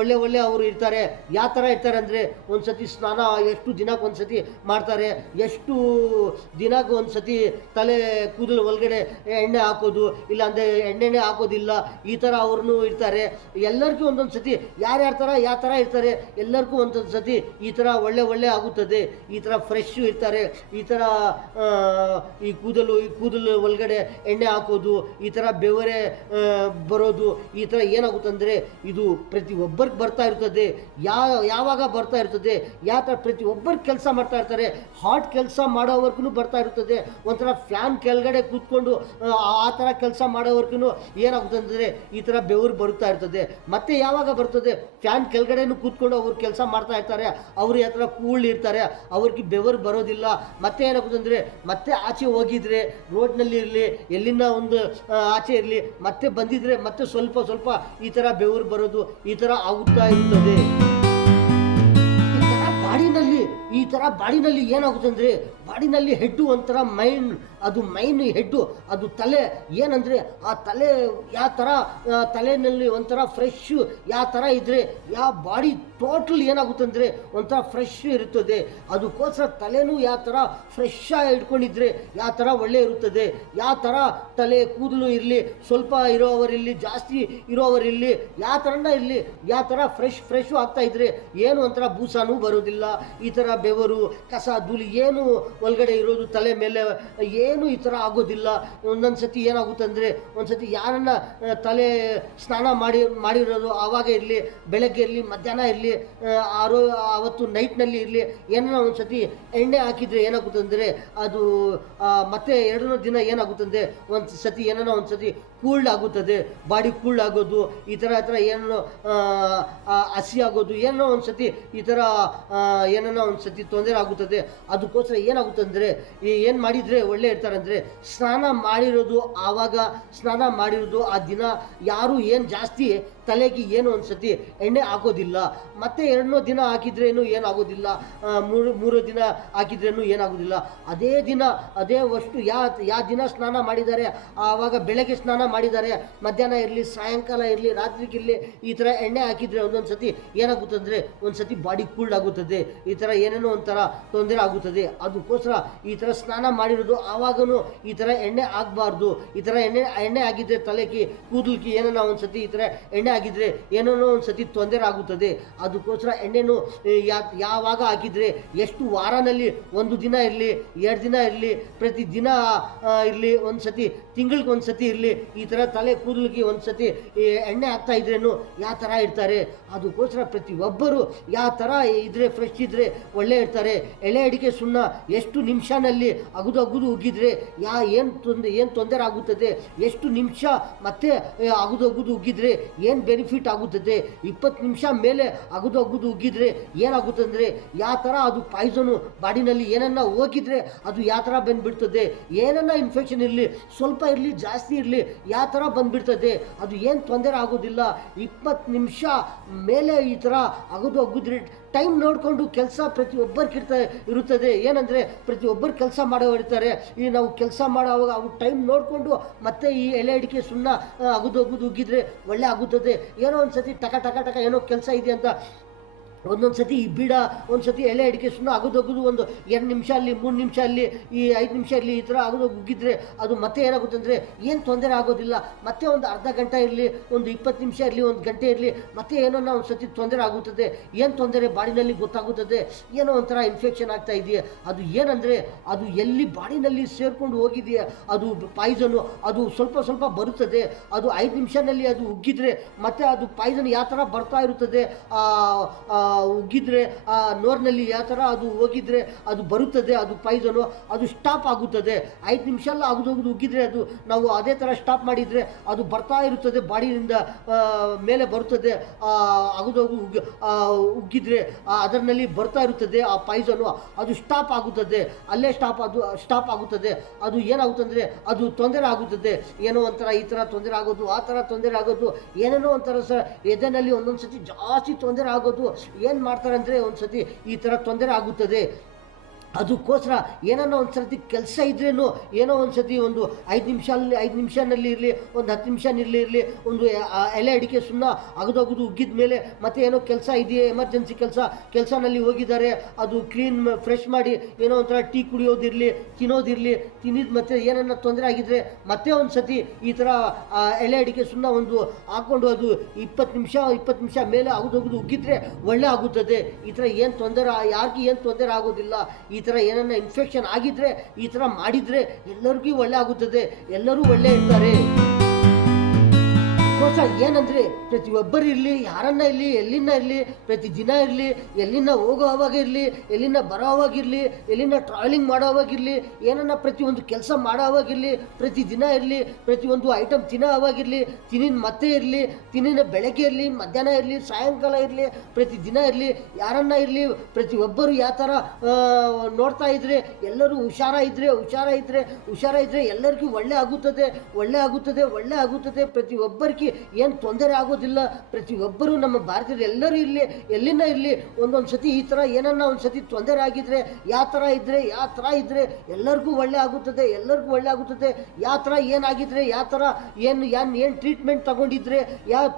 ಒಳ್ಳೆ ಅವರು ಇರ್ತಾರೆ. ಯಾವ ಥರ ಇರ್ತಾರೆ ಅಂದರೆ ಒಂದು ಸತಿ ಸ್ನಾನ ಎಷ್ಟು ದಿನಕ್ಕೊಂದ್ಸತಿ ಮಾಡ್ತಾರೆ, ಎಷ್ಟು ದಿನಕ್ಕೊಂದ್ಸತಿ ತಲೆ ಕೂದಲು ಒಳಗಡೆ ಎಣ್ಣೆ ಹಾಕೋದು, ಇಲ್ಲಾಂದರೆ ಎಣ್ಣೆನೇ ಹಾಕೋದಿಲ್ಲ. ಈ ಥರ ಅವ್ರನ್ನೂ ಇರ್ತಾರೆ. ಎಲ್ಲರಿಗೂ ಒಂದೊಂದು ಸತಿ ಯಾವ ಥರ ಇರ್ತಾರೆ. ಎಲ್ಲರಿಗೂ ಒಂದೊಂದು ಸತಿ ಈ ಥರ ಒಳ್ಳೆ ಆಗುತ್ತದೆ. ಈ ಥರ ಫ್ರೆಶ್ ಇರ್ತಾರೆ. ಈ ಥರ ಈ ಕೂದಲು ಒಳಗಡೆ ಎಣ್ಣೆ ಹಾಕೋದು, ಈ ಥರ ಬೆವರೇ ಬರೋದು, ಈ ಥರ ಏನಾಗುತ್ತಂದರೆ ಇದು ಪ್ರತಿಯೊಬ್ಬರಿಗೆ ಬರ್ತಾ ಇರ್ತದೆ. ಯಾವಾಗ ಬರ್ತಾ ಇರ್ತದೆ, ಯಾವ ಥರ ಪ್ರತಿಯೊಬ್ಬರು ಕೆಲಸ ಮಾಡ್ತಾ ಇರ್ತಾರೆ. ಹಾರ್ಡ್ ಕೆಲಸ ಮಾಡೋವರ್ಗೂ ಬರ್ತಾ ಇರ್ತದೆ. ಒಂಥರ ಫ್ಯಾನ್ ಕೆಳಗಡೆ ಕೂತ್ಕೊಂಡು ಆ ಥರ ಕೆಲಸ ಮಾಡೋವರ್ಗೂ ಏನಾಗುತ್ತೆ ಅಂದರೆ ಈ ಥರ ಬೆವರು ಬರುತ್ತಾ ಇರ್ತದೆ. ಮತ್ತೆ ಯಾವಾಗ ಬರ್ತದೆ, ಫ್ಯಾನ್ ಕೆಳಗಡೆನೂ ಕೂತ್ಕೊಂಡು ಅವ್ರು ಕೆಲಸ ಮಾಡ್ತಾ ಇರ್ತಾರೆ. ಅವರು ಯಾವ ಥರ ಕೂಲ್ ಇರ್ತಾರೆ, ಅವ್ರಿಗೆ ಬೆವರು ಬರೋದಿಲ್ಲ. ಮತ್ತೆ ಏನಾಗುತ್ತೆ ಅಂದರೆ ಮತ್ತೆ ಆಚೆ ಹೋಗಿದ್ರೆ ರೋಡ್ನಲ್ಲಿ ಇರಲಿ, ಎಲ್ಲಿಂದ ಒಂದು ಆಚೆ ಇರಲಿ, ಮತ್ತೆ ಬಂದಿದ್ರೆ ಮತ್ತೆ ಸ್ವಲ್ಪ ಈ ಥರ ಬೆವರು ಬರೋದು ಈ ಥರ ಆಗುತ್ತಾ ಇರ್ತದೆ. ಈ ಥರ ಬಾಡಿನಲ್ಲಿ ಏನಾಗುತ್ತೆ ಅಂದರೆ ಬಾಡಿನಲ್ಲಿ ಹೆಡ್ಡು ಒಂಥರ ಮೈನ್ ಹೆಡ್ಡು, ಅದು ತಲೆ ಏನಂದರೆ ಆ ತಲೆ ಯಾವ ಥರ ತಲೆಯಲ್ಲಿ ಒಂಥರ ಫ್ರೆಶ್ ಯಾವ ಥರ ಇದ್ದರೆ ಯಾವ ಬಾಡಿ ಟೋಟಲ್ ಏನಾಗುತ್ತೆ ಅಂದರೆ ಒಂಥರ ಫ್ರೆಶ್ ಇರುತ್ತದೆ. ಅದಕ್ಕೋಸ್ಕರ ತಲೆನೂ ಯಾವ ಥರ ಫ್ರೆಶ್ ಆಗಿ ಇಟ್ಕೊಂಡಿದ್ರೆ ಯಾವ ಥರ ಒಳ್ಳೆ ಇರುತ್ತದೆ. ಯಾವ ಥರ ತಲೆ ಕೂದಲು ಇರಲಿ, ಸ್ವಲ್ಪ ಇರೋವರಿರಲಿ, ಜಾಸ್ತಿ ಇರೋವರಿರಲಿ, ಯಾವ ಥರನ ಇರಲಿ, ಯಾವ ಥರ ಫ್ರೆಶ್ ಆಗ್ತಾ ಇದ್ರೆ ಏನು ಒಂಥರ ಬೂಸಾನೂ ಬರೋದಿಲ್ಲ. ಈ ಥರ ಬೆವರು ಕಸ ಧೂಳಿ ಏನು ಒಳಗಡೆ ಇರೋದು ತಲೆ ಮೇಲೆ ಏನು ಈ ಥರ ಆಗೋದಿಲ್ಲ. ಒಂದೊಂದು ಸತಿ ಏನಾಗುತ್ತೆ ಅಂದರೆ ಒಂದು ಸತಿ ಯಾರನ್ನ ತಲೆ ಸ್ನಾನ ಮಾಡಿರೋದು ಆವಾಗ ಇರಲಿ, ಬೆಳಗ್ಗೆ ಇರಲಿ, ಮಧ್ಯಾಹ್ನ ಇರಲಿ, ಅವತ್ತು ನೈಟ್ನಲ್ಲಿ ಇರಲಿ, ಏನೋ ಒಂದು ಸತಿ ಎಣ್ಣೆ ಹಾಕಿದರೆ ಏನಾಗುತ್ತೆ ಅಂದರೆ ಅದು ಮತ್ತೆ 2 ದಿನ ಏನಾಗುತ್ತೆ ಅಂದರೆ ಒಂದು ಸತಿ ಏನೋ ಒಂದು ಸತಿ ಕೂಲ್ಡ್ ಆಗುತ್ತದೆ, ಬಾಡಿ ಕೂಲ್ಡ್ ಆಗೋದು, ಈ ಥರ ಏನೋ ಹಸಿ ಆಗೋದು, ಏನೋ ಒಂದು ಸತಿ ಈ ಥರ ಏನೋ ಒಂದು ಸತಿ ತೊಂದರೆ ಆಗುತ್ತದೆ. ಅದಕ್ಕೋಸ್ಕರ ಏನಾಗುತ್ತೆ ಅಂದರೆ ಏನು ಮಾಡಿದರೆ ಒಳ್ಳೆ ಇರ್ತಾರೆ ಅಂದರೆ ಸ್ನಾನ ಮಾಡಿರೋದು ಆ ದಿನ ಯಾರು ಏನು ಜಾಸ್ತಿ ತಲೆಗೆ ಏನು ಒಂದು ಸತಿ ಎಣ್ಣೆ ಹಾಕೋದಿಲ್ಲ. ಮತ್ತೆ 2 ದಿನ ಹಾಕಿದ್ರೇನು ಏನಾಗೋದಿಲ್ಲ, 3 ದಿನ ಹಾಕಿದ್ರೇನು ಏನಾಗೋದಿಲ್ಲ. ಅದೇ ದಿನ ಅದೇ ವಸ್ತು ಯಾವ ದಿನ ಸ್ನಾನ ಮಾಡಿದ್ದಾರೆ ಆವಾಗ ಬೆಳಗ್ಗೆ ಸ್ನಾನ ಮಾಡಿದ್ದಾರೆ, ಮಧ್ಯಾಹ್ನ ಇರಲಿ, ಸಾಯಂಕಾಲ ಇರಲಿ, ರಾತ್ರಿಗಿರಲಿ, ಈ ಥರ ಎಣ್ಣೆ ಹಾಕಿದರೆ ಒಂದೊಂದು ಸತಿ ಏನಾಗುತ್ತೆ ಅಂದರೆ ಒಂದು ಸತಿ ಬಾಡಿ ಕೂಲ್ಡ್ ಆಗುತ್ತದೆ. ಈ ಥರ ಏನೇನೋ ಒಂಥರ ತೊಂದರೆ ಆಗುತ್ತದೆ. ಅದಕ್ಕೋಸ್ಕರ ಈ ಥರ ಸ್ನಾನ ಮಾಡಿರೋದು ಆವಾಗೂ ಈ ಥರ ಎಣ್ಣೆ ಆಗಬಾರ್ದು. ಈ ಥರ ಎಣ್ಣೆ ಆಗಿದ್ದರೆ ತಲೆಗೆ ಕೂದಲಿಗೆ ಏನೋ ಒಂದು ಸತಿ ಈ ಥರ ಎಣ್ಣೆ ಆಗಿದ್ರೆ ಏನೋ ಒಂದು ಸತಿ ತೊಂದರೆ ಆಗುತ್ತದೆ. ಅದಕ್ಕೋಸ್ಕರ ಎಣ್ಣೆನು ಯಾವಾಗ ಹಾಕಿದರೆ ಎಷ್ಟು ವಾರನಲ್ಲಿ 1 ದಿನ ಇರಲಿ 2 ದಿನ ಇರಲಿ ಪ್ರತಿ ದಿನ ಇರಲಿ ಒಂದು ಸತಿ ತಿಂಗಳಿಗೆ ಒಂದು ಸತಿ ಇರಲಿ ಈ ಥರ ತಲೆ ಕೂದಲಿಗೆ ಒಂದು ಸತಿ ಎಣ್ಣೆ ಹಾಕ್ತಾ ಇದ್ರೇನು ಯಾವ ಥರ ಇರ್ತಾರೆ. ಅದಕ್ಕೋಸ್ಕರ ಪ್ರತಿಯೊಬ್ಬರು ಯಾವ ಥರ ಇದ್ದರೆ ಫ್ರೆಶ್ ಇದ್ದರೆ ಒಳ್ಳೆ ಇರ್ತಾರೆ. ಎಳೆ ಅಡಿಕೆ ಸುಣ್ಣ ಎಷ್ಟು ನಿಮಿಷನಲ್ಲಿ ಅಗುದು ಉಗ್ಗಿದ್ರೆ ಏನು ತೊಂದರೆ ಆಗುತ್ತದೆ, ಎಷ್ಟು ನಿಮಿಷ ಮತ್ತೆ ಅಗುದು ಉಗ್ಗಿದ್ರೆ ಏನು ಬೆನಿಫಿಟ್ ಆಗುತ್ತದೆ, 20 ನಿಮಿಷ ಮೇಲೆ ಅಗುದು ಉಗ್ಗಿದ್ರೆ ಏನಾಗುತ್ತಂದರೆ ಯಾವ ಥರ ಅದು ಪಾಯ್ಸನು ಬಾಡಿನಲ್ಲಿ ಏನನ್ನ ಹೋಗಿದ್ರೆ ಅದು ಯಾವ ಥರ ಬಂದುಬಿಡ್ತದೆ. ಏನನ್ನ ಇನ್ಫೆಕ್ಷನ್ ಇರಲಿ ಸ್ವಲ್ಪ ಇರಲಿ ಜಾಸ್ತಿ ಇರಲಿ ಯಾವ ಥರ ಬಂದುಬಿಡ್ತದೆ, ಅದು ಏನು ತೊಂದರೆ ಆಗೋದಿಲ್ಲ. 20 ನಿಮಿಷ ಮೇಲೆ ಈ ಥರ ಅಗುದ್ರೆ ಟೈಮ್ ನೋಡಿಕೊಂಡು ಕೆಲಸ ಪ್ರತಿಯೊಬ್ಬರಿಗೆ ಇರುತ್ತದೆ. ಏನಂದರೆ ಪ್ರತಿಯೊಬ್ಬರು ಕೆಲಸ ಮಾಡೋರು ಇರ್ತಾರೆ. ಈ ನಾವು ಕೆಲಸ ಮಾಡೋವಾಗ ಅವು ಟೈಮ್ ನೋಡಿಕೊಂಡು ಮತ್ತೆ ಈ ಎಲೆ ಅಡಿಕೆ ಸುಣ್ಣ ಅಗುದು ಉಗ್ಗಿದ್ರೆ ಒಳ್ಳೆ ಆಗುತ್ತದೆ. ಏನೋ ಒಂದು ಸತಿ ಟಕ ಏನೋ ಕೆಲಸ ಇದೆ ಅಂತ ಒಂದೊಂದು ಸತಿ ಈ ಬೀಡ ಒಂದು ಸತಿ ಎಲೆ ಅಡಿಕೆ ಸುಮ್ಮನೆ ಅಗುದು ಒಂದು 2 ನಿಮಿಷ ಅಲ್ಲಿ 3 ನಿಮಿಷ ಅಲ್ಲಿ ಈ 5 ನಿಮಿಷ ಅಲ್ಲಿ ಈ ಥರ ಅಗುದು ಉಗ್ಗಿದ್ರೆ ಅದು ಮತ್ತೆ ಏನಾಗುತ್ತೆ ಅಂದರೆ ಏನು ತೊಂದರೆ ಆಗೋದಿಲ್ಲ. ಮತ್ತೆ ಒಂದು ಅರ್ಧ ಗಂಟೆ ಇರಲಿ ಒಂದು 20 ನಿಮಿಷ ಇರಲಿ 1 ಗಂಟೆ ಇರಲಿ ಮತ್ತೆ ಏನೋ ಒಂದು ಸತಿ ತೊಂದರೆ ಆಗುತ್ತದೆ. ಏನು ತೊಂದರೆ ಬಾಡಿನಲ್ಲಿ ಗೊತ್ತಾಗುತ್ತದೆ, ಏನೋ ಒಂಥರ ಇನ್ಫೆಕ್ಷನ್ ಆಗ್ತಾ ಇದೆಯಾ, ಅದು ಏನಂದರೆ ಅದು ಎಲ್ಲಿ ಬಾಡಿನಲ್ಲಿ ಸೇರ್ಕೊಂಡು ಹೋಗಿದೆಯಾ ಅದು ಪಾಯ್ಸನು ಅದು ಸ್ವಲ್ಪ ಬರುತ್ತದೆ. ಅದು 5 ನಿಮಿಷನಲ್ಲಿ ಅದು ಉಗ್ಗಿದ್ರೆ ಮತ್ತೆ ಅದು ಪಾಯ್ಸನ್ ಯಾವ ಥರ ಬರ್ತಾ ಇರುತ್ತದೆ, ಉಗ್ಗಿದ್ರೆ ಆ ನೋರ್ನಲ್ಲಿ ಯಾವ ಥರ ಅದು ಹೋಗಿದ್ರೆ ಅದು ಬರುತ್ತದೆ. ಅದು ಪಾಯ್ಸನು ಅದು ಸ್ಟಾಪ್ ಆಗುತ್ತದೆ. 5 ನಿಮಿಷ ಎಲ್ಲ ಅಗುದು ಉಗ್ಗಿದ್ರೆ ಅದು ನಾವು ಅದೇ ಥರ ಸ್ಟಾಪ್ ಮಾಡಿದರೆ ಅದು ಬರ್ತಾ ಇರುತ್ತದೆ, ಬಾಡಿಯಿಂದ ಮೇಲೆ ಬರುತ್ತದೆ. ಅಗುದು ಉಗ್ಗಿದ್ರೆ ಅದರಲ್ಲಿ ಬರ್ತಾ ಇರುತ್ತದೆ ಆ ಪಾಯ್ಸನು, ಅದು ಸ್ಟಾಪ್ ಆಗುತ್ತದೆ. ಅಲ್ಲೇ ಸ್ಟಾಪ್ ಆಗುತ್ತದೆ. ಅದು ಏನಾಗುತ್ತಂದರೆ ಅದು ತೊಂದರೆ ಆಗುತ್ತದೆ. ಏನೋ ಒಂಥರ ಈ ಥರ ತೊಂದರೆ ಆಗೋದು, ಆ ಥರ ತೊಂದರೆ ಆಗೋದು, ಏನೇನೋ ಒಂಥರ ಎದೆನಲ್ಲಿ ಒಂದೊಂದು ಸತಿ ಜಾಸ್ತಿ ತೊಂದರೆ ಆಗೋದು. ಏನು ಮಾಡ್ತಾರೆ ಅಂದರೆ ಒಂದು ಸತಿ ಈ ಥರ ತೊಂದರೆ ಆಗುತ್ತದೆ. ಅದಕ್ಕೋಸ್ಕರ ಏನನ್ನೋ ಒಂದು ಸರ್ತಿ ಕೆಲಸ ಇದ್ರೇನು ಏನೋ ಒಂದು ಸತಿ ಒಂದು 5 ನಿಮಿಷನಲ್ಲಿ ಇರಲಿ ಒಂದು 10 ನಿಮಿಷನಲ್ಲಿ ಇರಲಿ ಒಂದು ಎಲೆ ಅಡಿಕೆ ಸುಣ್ಣ ಅಗುದು ಉಗ್ಗಿದ ಮೇಲೆ ಮತ್ತೆ ಏನೋ ಕೆಲಸ ಇದೆಯೇ ಎಮರ್ಜೆನ್ಸಿ ಕೆಲಸನಲ್ಲಿ ಹೋಗಿದ್ದಾರೆ, ಅದು ಕ್ಲೀನ್ ಫ್ರೆಶ್ ಮಾಡಿ ಏನೋ ಒಂಥರ ಟೀ ಕುಡಿಯೋದಿರಲಿ ತಿನ್ನಿದ ಮತ್ತೆ ಏನನ್ನ ತೊಂದರೆ ಆಗಿದ್ರೆ ಮತ್ತೆ ಒಂದು ಸತಿ ಈ ಥರ ಎಲೆ ಅಡಿಕೆ ಸುಣ್ಣ ಒಂದು ಹಾಕ್ಕೊಂಡು ಅದು 20 ನಿಮಿಷ ಮೇಲೆ ಅಗುದು ಉಗ್ಗಿದ್ರೆ ಒಳ್ಳೆ ಆಗುತ್ತದೆ. ಈ ಥರ ಏನು ತೊಂದರೆ ಯಾರಿಗೂ ಏನು ತೊಂದರೆ ಆಗೋದಿಲ್ಲ. ಈ ಥರ ಏನನ್ನ ಇನ್ಫೆಕ್ಷನ್ ಆಗಿದ್ರೆ ಈ ಥರ ಮಾಡಿದರೆ ಎಲ್ಲರಿಗೂ ಒಳ್ಳೆ ಆಗುತ್ತದೆ, ಎಲ್ಲರೂ ಒಳ್ಳೆ ಇರ್ತಾರೆ. ಏನಂದರೆ ಪ್ರತಿಯೊಬ್ಬರು ಇರಲಿ, ಯಾರನ್ನ ಇರಲಿ, ಎಲ್ಲಿನ ಇರಲಿ, ಪ್ರತಿ ದಿನ ಇರಲಿ, ಎಲ್ಲಿನ ಹೋಗೋವಾಗ ಇರಲಿ, ಎಲ್ಲಿನ ಬರೋವಾಗಿರಲಿ, ಎಲ್ಲಿನ ಟ್ರಾವೆಲಿಂಗ್ ಮಾಡೋವಾಗಿರಲಿ, ಏನನ್ನ ಪ್ರತಿಯೊಂದು ಕೆಲಸ ಮಾಡೋವಾಗಿರಲಿ, ಪ್ರತಿ ದಿನ ಇರಲಿ, ಪ್ರತಿಯೊಂದು ಐಟಮ್ ತಿನ್ನೋವಾಗಿರಲಿ, ಮತ್ತೆ ಇರಲಿ, ಬೆಳಗ್ಗೆ ಇರಲಿ, ಮಧ್ಯಾಹ್ನ ಇರಲಿ, ಸಾಯಂಕಾಲ ಇರಲಿ, ಪ್ರತಿ ದಿನ ಇರಲಿ, ಯಾರನ್ನ ಇರಲಿ, ಪ್ರತಿಯೊಬ್ಬರು ಯಾವ ಥರ ನೋಡ್ತಾ ಇದ್ರೆ ಎಲ್ಲರೂ ಹುಷಾರಾಯಿದ್ರೆ ಎಲ್ಲರಿಗೂ ಒಳ್ಳೆ ಆಗುತ್ತದೆ. ಪ್ರತಿಯೊಬ್ಬರಿಗೆ ಏನು ತೊಂದರೆ ಆಗೋದಿಲ್ಲ. ಪ್ರತಿಯೊಬ್ಬರು ನಮ್ಮ ಭಾರತೀಯರು ಎಲ್ಲರೂ ಇರಲಿ, ಎಲ್ಲಿನ ಇರಲಿ, ಒಂದೊಂದು ಸತಿ ಈ ಥರ ಏನನ್ನ ಒಂದು ಸತಿ ತೊಂದರೆ ಆಗಿದ್ರೆ ಯಾವ ಥರ ಇದ್ದರೆ ಎಲ್ಲರಿಗೂ ಒಳ್ಳೆ ಆಗುತ್ತದೆ. ಯಾವ ಥರ ಏನಾಗಿದ್ರೆ ಯಾವ ಥರ ಏನು ಟ್ರೀಟ್ಮೆಂಟ್ ತಗೊಂಡಿದ್ರೆ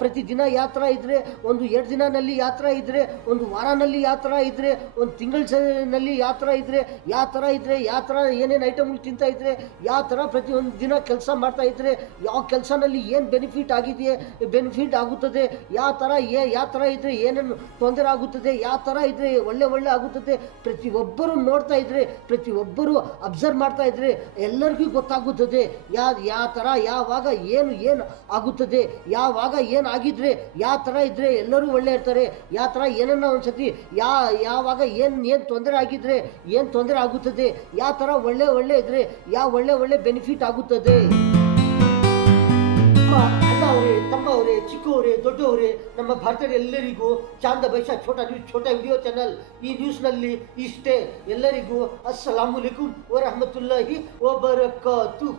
ಪ್ರತಿದಿನ ಯಾವ ಥರ ಇದ್ದರೆ, ಒಂದು 2 ದಿನದಲ್ಲಿ ಯಾವ ಥರ ಇದ್ದರೆ, ಒಂದು ವಾರನಲ್ಲಿ ಯಾವ ಥರ ಇದ್ದರೆ, ಒಂದು ತಿಂಗಳಲ್ಲಿ ಯಾವ ಥರ ಇದ್ದರೆ, ಯಾವ ಥರ ಏನೇನು ಐಟಮ್ಗಳು ತಿಂತಾ ಇದ್ರೆ, ಯಾವ ಥರ ಪ್ರತಿಯೊಂದು ದಿನ ಕೆಲಸ ಮಾಡ್ತಾ ಇದ್ರೆ, ಯಾವ ಕೆಲಸನಲ್ಲಿ ಏನು ಬೆನಿಫಿಟ್ ಆಗುತ್ತದೆ, ಯಾವ ಥರ ಇದ್ರೆ ಏನೇನು ತೊಂದರೆ ಆಗುತ್ತದೆ, ಯಾವ ಥರ ಇದ್ರೆ ಒಳ್ಳೆ ಆಗುತ್ತದೆ. ಪ್ರತಿಯೊಬ್ಬರು ನೋಡ್ತಾ ಇದ್ರೆ, ಪ್ರತಿಯೊಬ್ಬರು ಅಬ್ಸರ್ವ್ ಮಾಡ್ತಾ ಇದ್ರೆ ಎಲ್ಲರಿಗೂ ಗೊತ್ತಾಗುತ್ತದೆ ಯಾವ ಥರ ಯಾವಾಗ ಏನು ಆಗುತ್ತದೆ, ಯಾವಾಗ ಏನಾಗಿದ್ರೆ ಯಾವ ಥರ ಇದ್ರೆ ಎಲ್ಲರೂ ಒಳ್ಳೆ ಇರ್ತಾರೆ. ಯಾವ ಥರ ಏನನ್ನ ಒಂದ್ಸತಿ ಯಾವಾಗ ಏನು ತೊಂದರೆ ಆಗಿದ್ರೆ ಏನು ತೊಂದರೆ ಆಗುತ್ತದೆ, ಯಾವ ಥರ ಒಳ್ಳೆ ಇದ್ರೆ ಒಳ್ಳೆ ಬೆನಿಫಿಟ್ ಆಗುತ್ತದೆ. ಅಣ್ಣವರೇ, ತಮ್ಮವರೇ, ಚಿಕ್ಕವರೇ, ದೊಡ್ಡವರೇ, ನಮ್ಮ ಭಾರತದ ಎಲ್ಲರಿಗೂ ಚಾಂದ ಬೈಸಾ ಛೋಟಾ ವಿಡಿಯೋ ಚಾನಲ್ ಈ ನ್ಯೂಸ್ನಲ್ಲಿ ಇಷ್ಟೇ. ಎಲ್ಲರಿಗೂ ಅಸ್ಸಲಾಮು ಅಲೈಕುಂ ವರಹಮತುಲ್ಲಾಹಿ ವಬರಕಾತು.